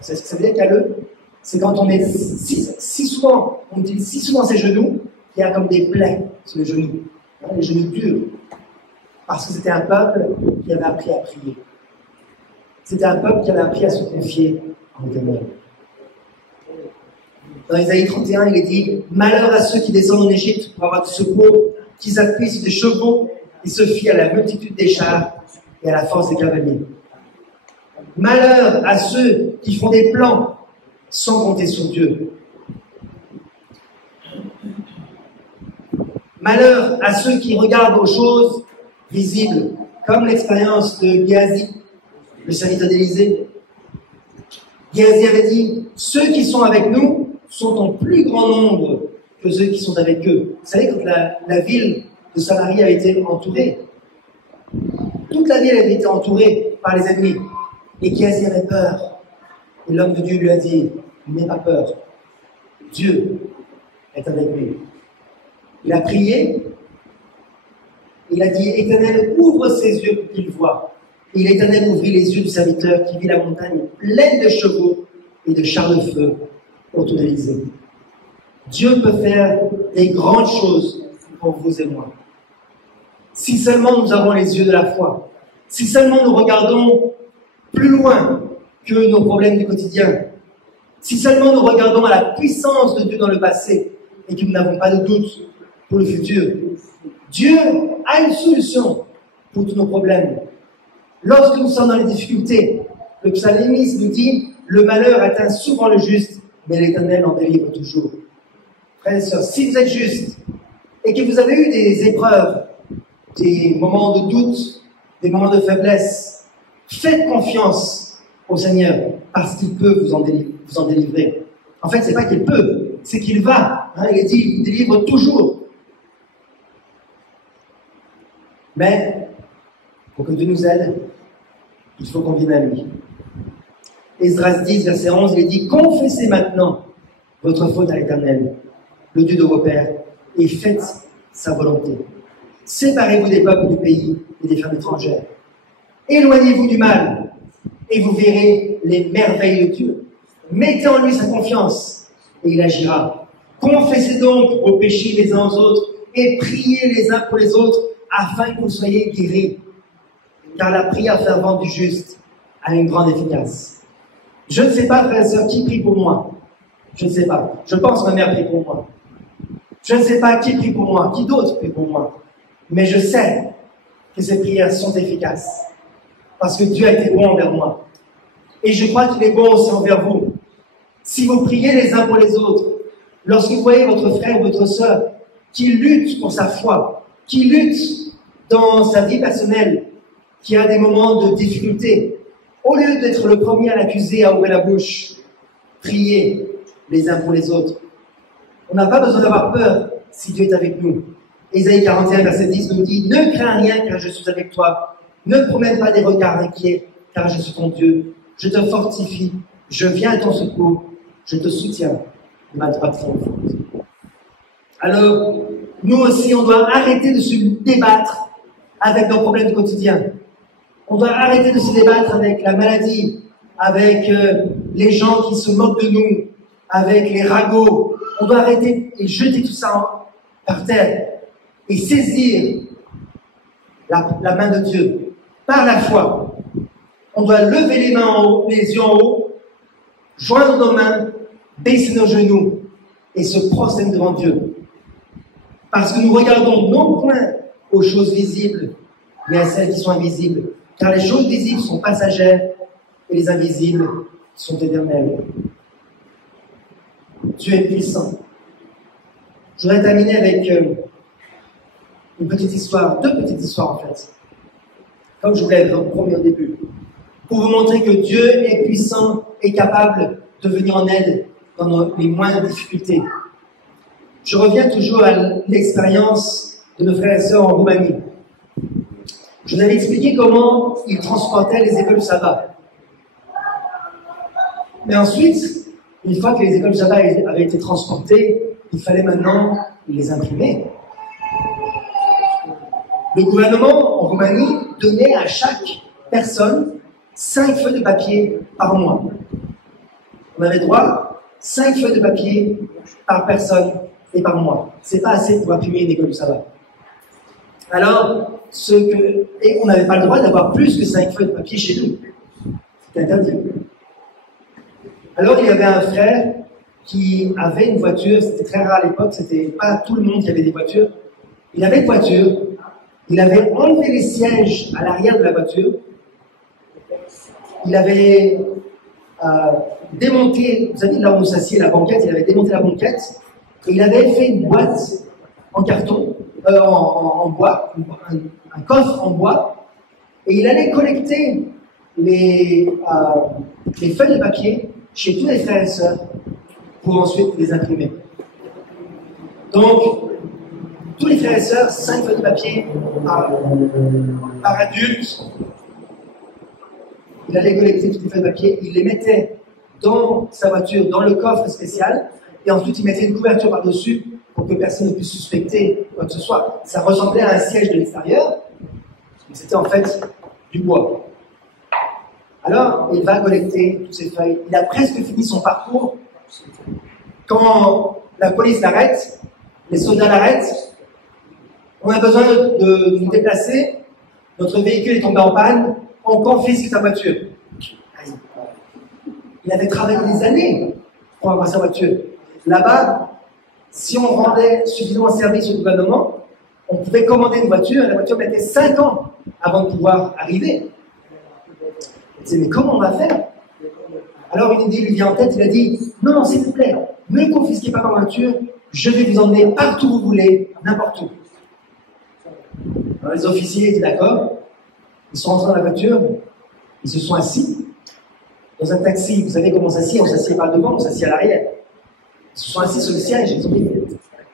C'est ce que ça veut dire, calleux? C'est quand on est si souvent, on utilise si souvent ses genoux, qu'il y a comme des plaies sur les genoux. Les genoux durs. Parce que c'était un peuple qui avait appris à prier. C'était un peuple qui avait appris à se confier en Dieu. Dans Isaïe 31, il est dit « Malheur à ceux qui descendent en Égypte pour avoir du secours, qui s'appuient sur des chevaux et se fient à la multitude des chars et à la force des cavaliers. Malheur à ceux qui font des plans sans compter sur Dieu. Malheur à ceux qui regardent aux choses visibles, comme l'expérience de Géasi, le serviteur d'Élysée. Géasi avait dit « Ceux qui sont avec nous sont en plus grand nombre que ceux qui sont avec eux. » Vous savez, quand la ville de Samarie avait été entourée, toute la ville avait été entourée par les ennemis. Et Géasi avait peur. Et l'homme de Dieu lui a dit « N'aie pas peur. Dieu est avec lui. » Il a prié. Il a dit « Éternel, ouvre ses yeux pour qu'il voie. » Et l'Éternel ouvrit les yeux du serviteur qui vit la montagne pleine de chevaux et de chars de feu autour d'Élysée. Dieu peut faire des grandes choses pour vous et moi. Si seulement nous avons les yeux de la foi, si seulement nous regardons plus loin que nos problèmes du quotidien, si seulement nous regardons à la puissance de Dieu dans le passé et que nous n'avons pas de doute pour le futur, Dieu a une solution pour tous nos problèmes. Lorsque nous sommes dans les difficultés, le psalmiste nous dit « Le malheur atteint souvent le juste, mais l'Éternel en délivre toujours. » Frères et sœurs, si vous êtes justes et que vous avez eu des épreuves, des moments de doute, des moments de faiblesse, faites confiance au Seigneur parce qu'il peut vous en délivrer. En fait, c'est pas qu'il peut, c'est qu'il va. Il est dit, il vous délivre toujours. Mais, pour que Dieu nous aide, il faut qu'on vienne à lui. Esdras 10, verset 11, il est dit « Confessez maintenant votre faute à l'Éternel, le Dieu de vos pères, et faites sa volonté. Séparez-vous des peuples du pays et des femmes étrangères. Éloignez-vous du mal, et vous verrez les merveilles de Dieu. Mettez en lui sa confiance, et il agira. Confessez donc vos péchés les uns aux autres, et priez les uns pour les autres, afin que vous soyez guéris. Car la prière fervente du juste a une grande efficace. » Je ne sais pas, frères et sœurs, qui prie pour moi. Je ne sais pas. Je pense que ma mère prie pour moi. Je ne sais pas qui prie pour moi, qui d'autre prie pour moi. Mais je sais que ces prières sont efficaces. Parce que Dieu a été bon envers moi. Et je crois qu'il est bon aussi envers vous. Si vous priez les uns pour les autres, lorsque vous voyez votre frère ou votre sœur qui lutte pour sa foi, qui lutte dans sa vie personnelle, qui a des moments de difficulté, au lieu d'être le premier à l'accuser, à ouvrir la bouche, priez les uns pour les autres. On n'a pas besoin d'avoir peur si Dieu est avec nous. Ésaïe 41, verset 10 nous dit « Ne crains rien car je suis avec toi. Ne promène pas des regards inquiets car je suis ton Dieu. Je te fortifie, je viens à ton secours, je te soutiens de ma droite triomphante. » Alors, Nous aussi, on doit arrêter de se débattre avec nos problèmes du quotidien. On doit arrêter de se débattre avec la maladie, avec les gens qui se moquent de nous, avec les ragots. On doit arrêter et jeter tout ça par terre et saisir la main de Dieu par la foi. On doit lever les mains en haut, les yeux en haut, joindre nos mains, baisser nos genoux et se prosterner devant Dieu. Parce que nous regardons non point aux choses visibles, mais à celles qui sont invisibles. Car les choses visibles sont passagères et les invisibles sont éternelles. Dieu est puissant. Je voudrais terminer avec une petite histoire, deux petites histoires en fait, comme je vous l'avais promis au début, pour vous montrer que Dieu est puissant et capable de venir en aide dans les moindres difficultés. Je reviens toujours à l'expérience de nos frères et sœurs en Roumanie. Je vous avais expliqué comment ils transportaient les écoles du sabbat. Mais ensuite, une fois que les écoles du sabbat avaient été transportées, il fallait maintenant les imprimer. Le gouvernement en Roumanie donnait à chaque personne 5 feuilles de papier par mois. On avait droit à 5 feuilles de papier par personne et par mois. C'est pas assez pour imprimer une école du sabbat. Alors, et on n'avait pas le droit d'avoir plus que 5 feuilles de papier chez nous. C'était interdit. Alors, il y avait un frère qui avait une voiture, c'était très rare à l'époque, c'était pas tout le monde qui avait des voitures. Il avait une voiture, il avait enlevé les sièges à l'arrière de la voiture, il avait démonté, vous savez, là où on s'assied, la banquette, il avait démonté la banquette, et il avait fait une boîte en carton, en bois, un coffre en bois, et il allait collecter les feuilles de papier chez tous les frères et sœurs pour ensuite les imprimer. Donc, tous les frères et sœurs, 5 feuilles de papier par adulte. Il allait collecter toutes les feuilles de papier, il les mettait dans sa voiture, dans le coffre spécial, et ensuite il mettait une couverture par-dessus pour que personne ne puisse suspecter quoi que ce soit. Ça ressemblait à un siège de l'extérieur, mais c'était en fait du bois. Alors, il va collecter toutes ces feuilles. Il a presque fini son parcours. Quand la police l'arrête, les soldats l'arrêtent, on a besoin de nous déplacer, notre véhicule est tombé en panne, on confisque sa voiture. Il avait travaillé des années pour avoir sa voiture. Là-bas, si on rendait suffisamment service au gouvernement, on pouvait commander une voiture, et la voiture mettait 5 ans avant de pouvoir arriver. Il disait, mais comment on va faire? Alors une idée lui vient en tête, il a dit, non, s'il vous plaît, ne confisquez pas ma voiture, je vais vous emmener partout où vous voulez, n'importe où. Alors les officiers étaient d'accord, ils sont rentrés dans la voiture, ils se sont assis. Dans un taxi, vous savez comment on s'assied pas devant, on s'assied à l'arrière. Ils se sont assis sur le siège, ils ont dit,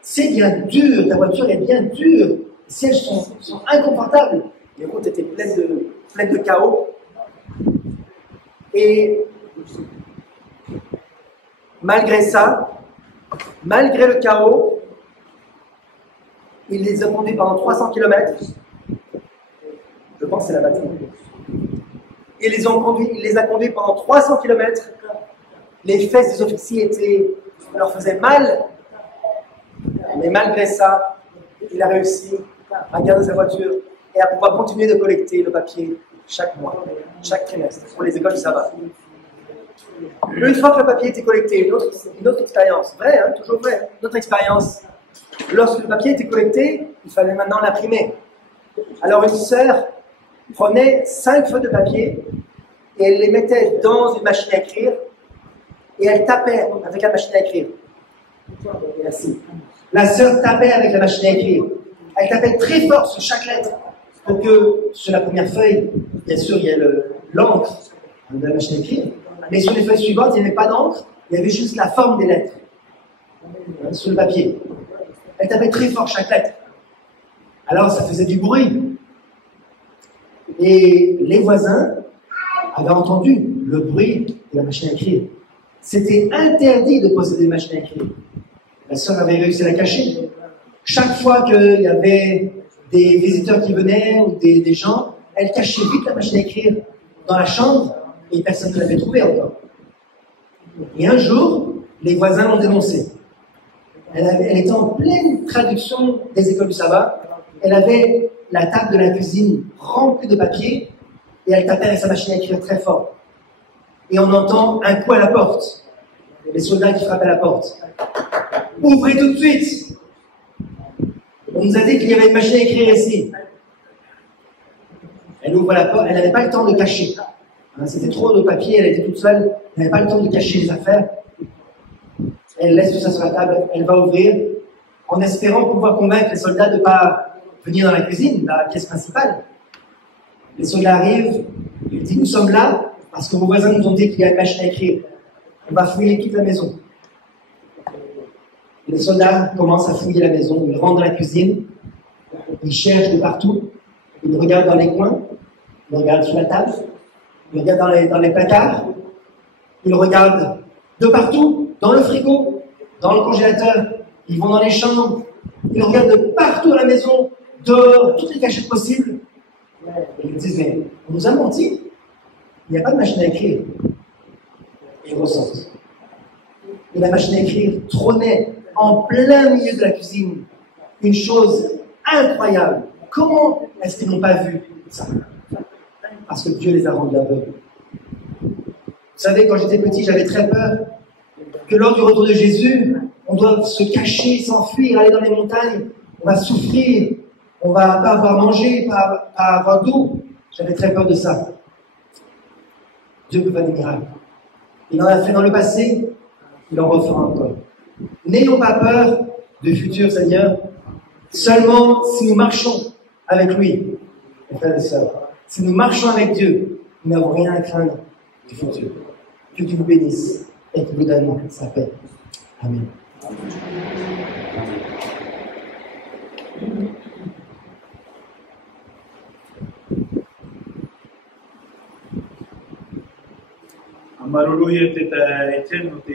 c'est bien dur, ta voiture est bien dure, les sièges sont inconfortables. Les routes étaient pleines de chaos. Et malgré ça, malgré le chaos, il les a conduits pendant 300 km. Je pense que c'est la bataille. Il les a conduits pendant 300 km. Les fesses des officiers leur faisaient mal. Mais malgré ça, il a réussi à garder sa voiture et à pouvoir continuer de collecter le papier chaque mois, chaque trimestre, pour les écoles du sabbat. Une fois que le papier était collecté, une autre expérience, vrai, hein, toujours vrai, une autre expérience. Lorsque le papier était collecté, il fallait maintenant l'imprimer. Alors une sœur prenait 5 feuilles de papier et elle les mettait dans une machine à écrire et elle tapait avec la machine à écrire. Merci. La sœur tapait avec la machine à écrire. Elle tapait très fort sur chaque lettre pour que sur la première feuille, bien sûr, il y a l'encre de la machine à écrire, mais sur les feuilles suivantes, il n'y avait pas d'encre, il y avait juste la forme des lettres sur le papier. Elle tapait très fort chaque lettre. Alors ça faisait du bruit. Et les voisins avaient entendu le bruit de la machine à écrire. C'était interdit de posséder des machines à écrire. La sœur avait réussi à la cacher. Chaque fois qu'il y avait des visiteurs qui venaient ou des gens, elle cachait vite la machine à écrire dans la chambre et personne ne l'avait trouvée encore. Et un jour, les voisins l'ont dénoncée. Elle était en pleine traduction des écoles du sabbat. Elle avait la table de la cuisine remplie de papier et elle tapait avec sa machine à écrire très fort. Et on entend un coup à la porte. Les soldats qui frappent à la porte. Ouvrez tout de suite! On nous a dit qu'il y avait une machine à écrire ici. Elle ouvre la porte, elle n'avait pas le temps de cacher. C'était trop de papier, elle était toute seule, elle n'avait pas le temps de cacher les affaires. Elle laisse tout ça sur la table, elle va ouvrir, en espérant pouvoir convaincre les soldats de ne pas venir dans la cuisine, la pièce principale. Les soldats arrivent, ils disent, nous sommes là, parce que vos voisins nous ont dit qu'il y a une machine à écrire. On va fouiller toute la maison. Les soldats commencent à fouiller la maison, ils rentrent dans la cuisine, ils cherchent de partout, ils regardent dans les coins, ils regardent sur la table, ils regardent dans les placards, ils regardent de partout, dans le frigo, dans le congélateur, ils vont dans les chambres, ils regardent de partout à la maison, dehors, toutes les cachettes possibles. Et ils disent, mais on nous a menti, il n'y a pas de machine à écrire. Et ils ressortent. Et la machine à écrire trônait en plein milieu de la cuisine. Une chose incroyable. Comment est-ce qu'ils n'ont pas vu ça? Parce que Dieu les a rendus aveugles. Vous savez, quand j'étais petit, j'avais très peur que lors du retour de Jésus, on doit se cacher, s'enfuir, aller dans les montagnes. On va souffrir, on va pas avoir mangé, pas avoir d'eau. J'avais très peur de ça. Dieu peut faire des miracles. Il en a fait dans le passé, il en refera encore. N'ayons pas peur du futur, Seigneur, seulement si nous marchons avec lui, mes frères et sœurs. Si nous marchons avec Dieu, nous n'avons rien à craindre du futur. Que Dieu vous bénisse et qu'il vous donne sa paix. Amen. Maruluhi te Etienne no te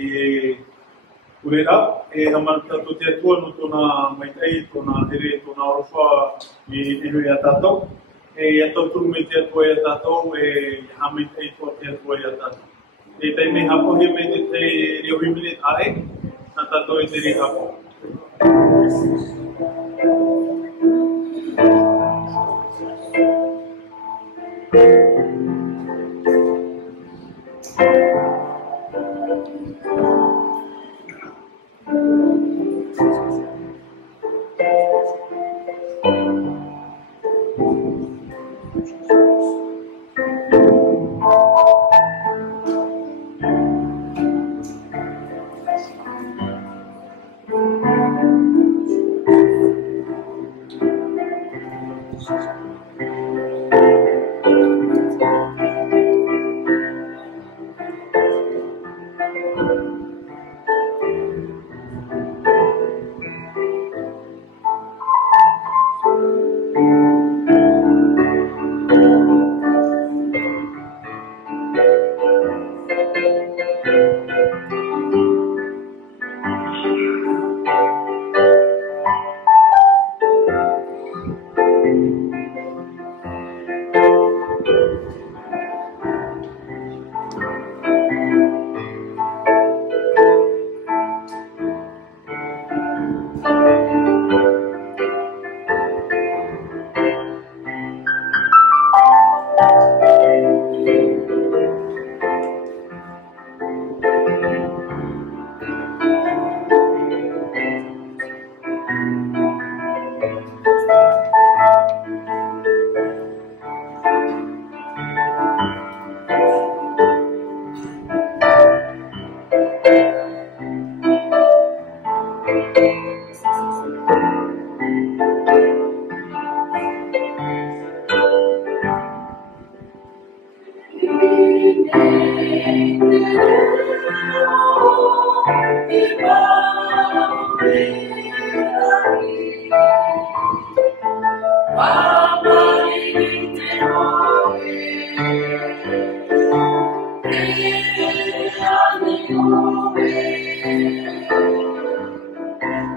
urera e hamarata to te atua no tona maitai, tona here, tona orofa i hui a tātou. E atau turu me te atua i a tātou e hamaitai to te atua i a tātou. E tai me hapo he me te reo himile ae, na tātou i te re hapo.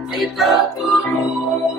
Kita turun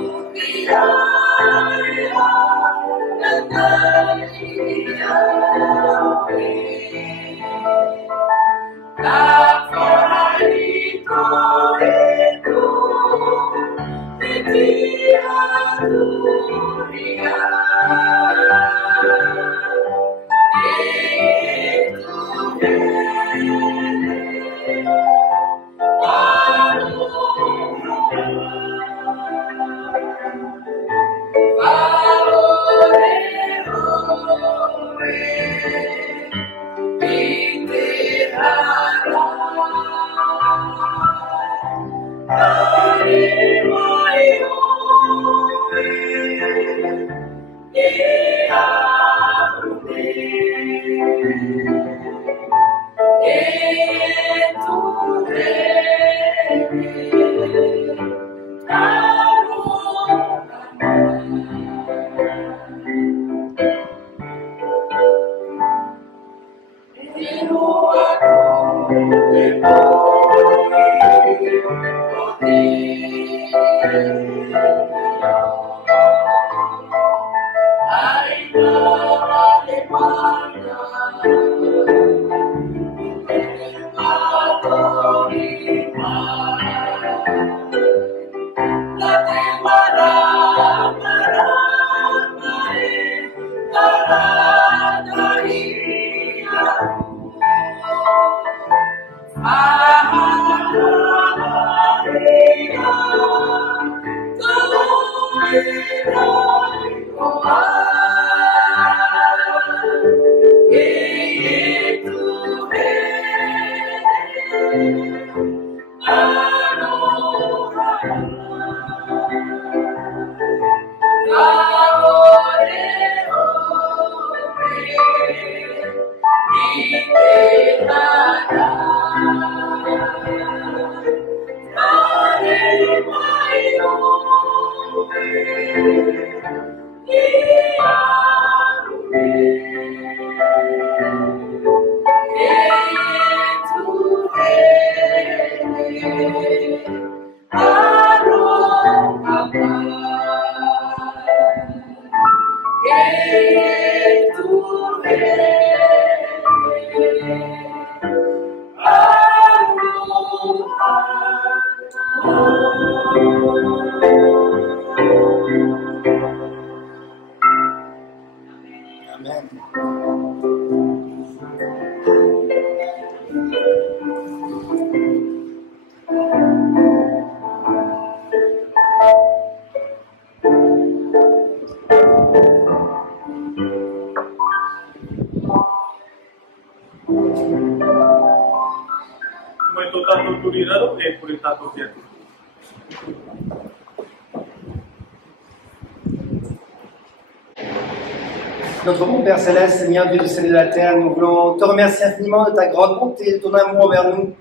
Notre bon Père Céleste, Seigneur Dieu du ciel et de la terre, nous voulons te remercier infiniment de ta grande bonté, de ton amour envers nous.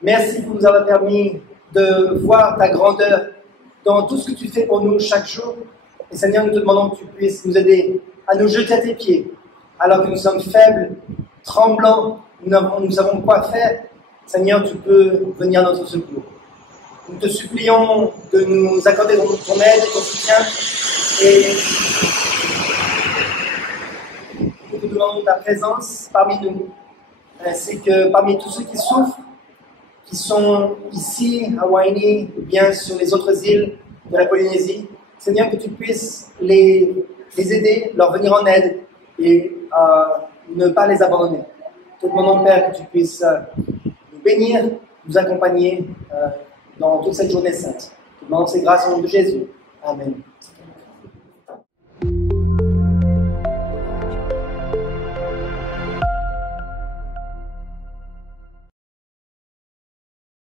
Merci pour nous avoir permis de voir ta grandeur dans tout ce que tu fais pour nous chaque jour. Et Seigneur, nous te demandons que tu puisses nous aider à nous jeter à tes pieds, alors que nous sommes faibles, tremblants, nous savons quoi faire. Seigneur, tu peux venir à notre secours. Nous te supplions de nous accorder ton aide et ton soutien. Et nous te demandons ta présence parmi nous, ainsi que parmi tous ceux qui souffrent, qui sont ici à Waianae, ou bien sur les autres îles de la Polynésie. Seigneur, que tu puisses les aider, leur venir en aide et ne pas les abandonner. Nous te demandons, Père, que tu puisses nous bénir, nous accompagner dans toute cette journée sainte. Nous te demandons ces grâces au nom de Jésus. Amen.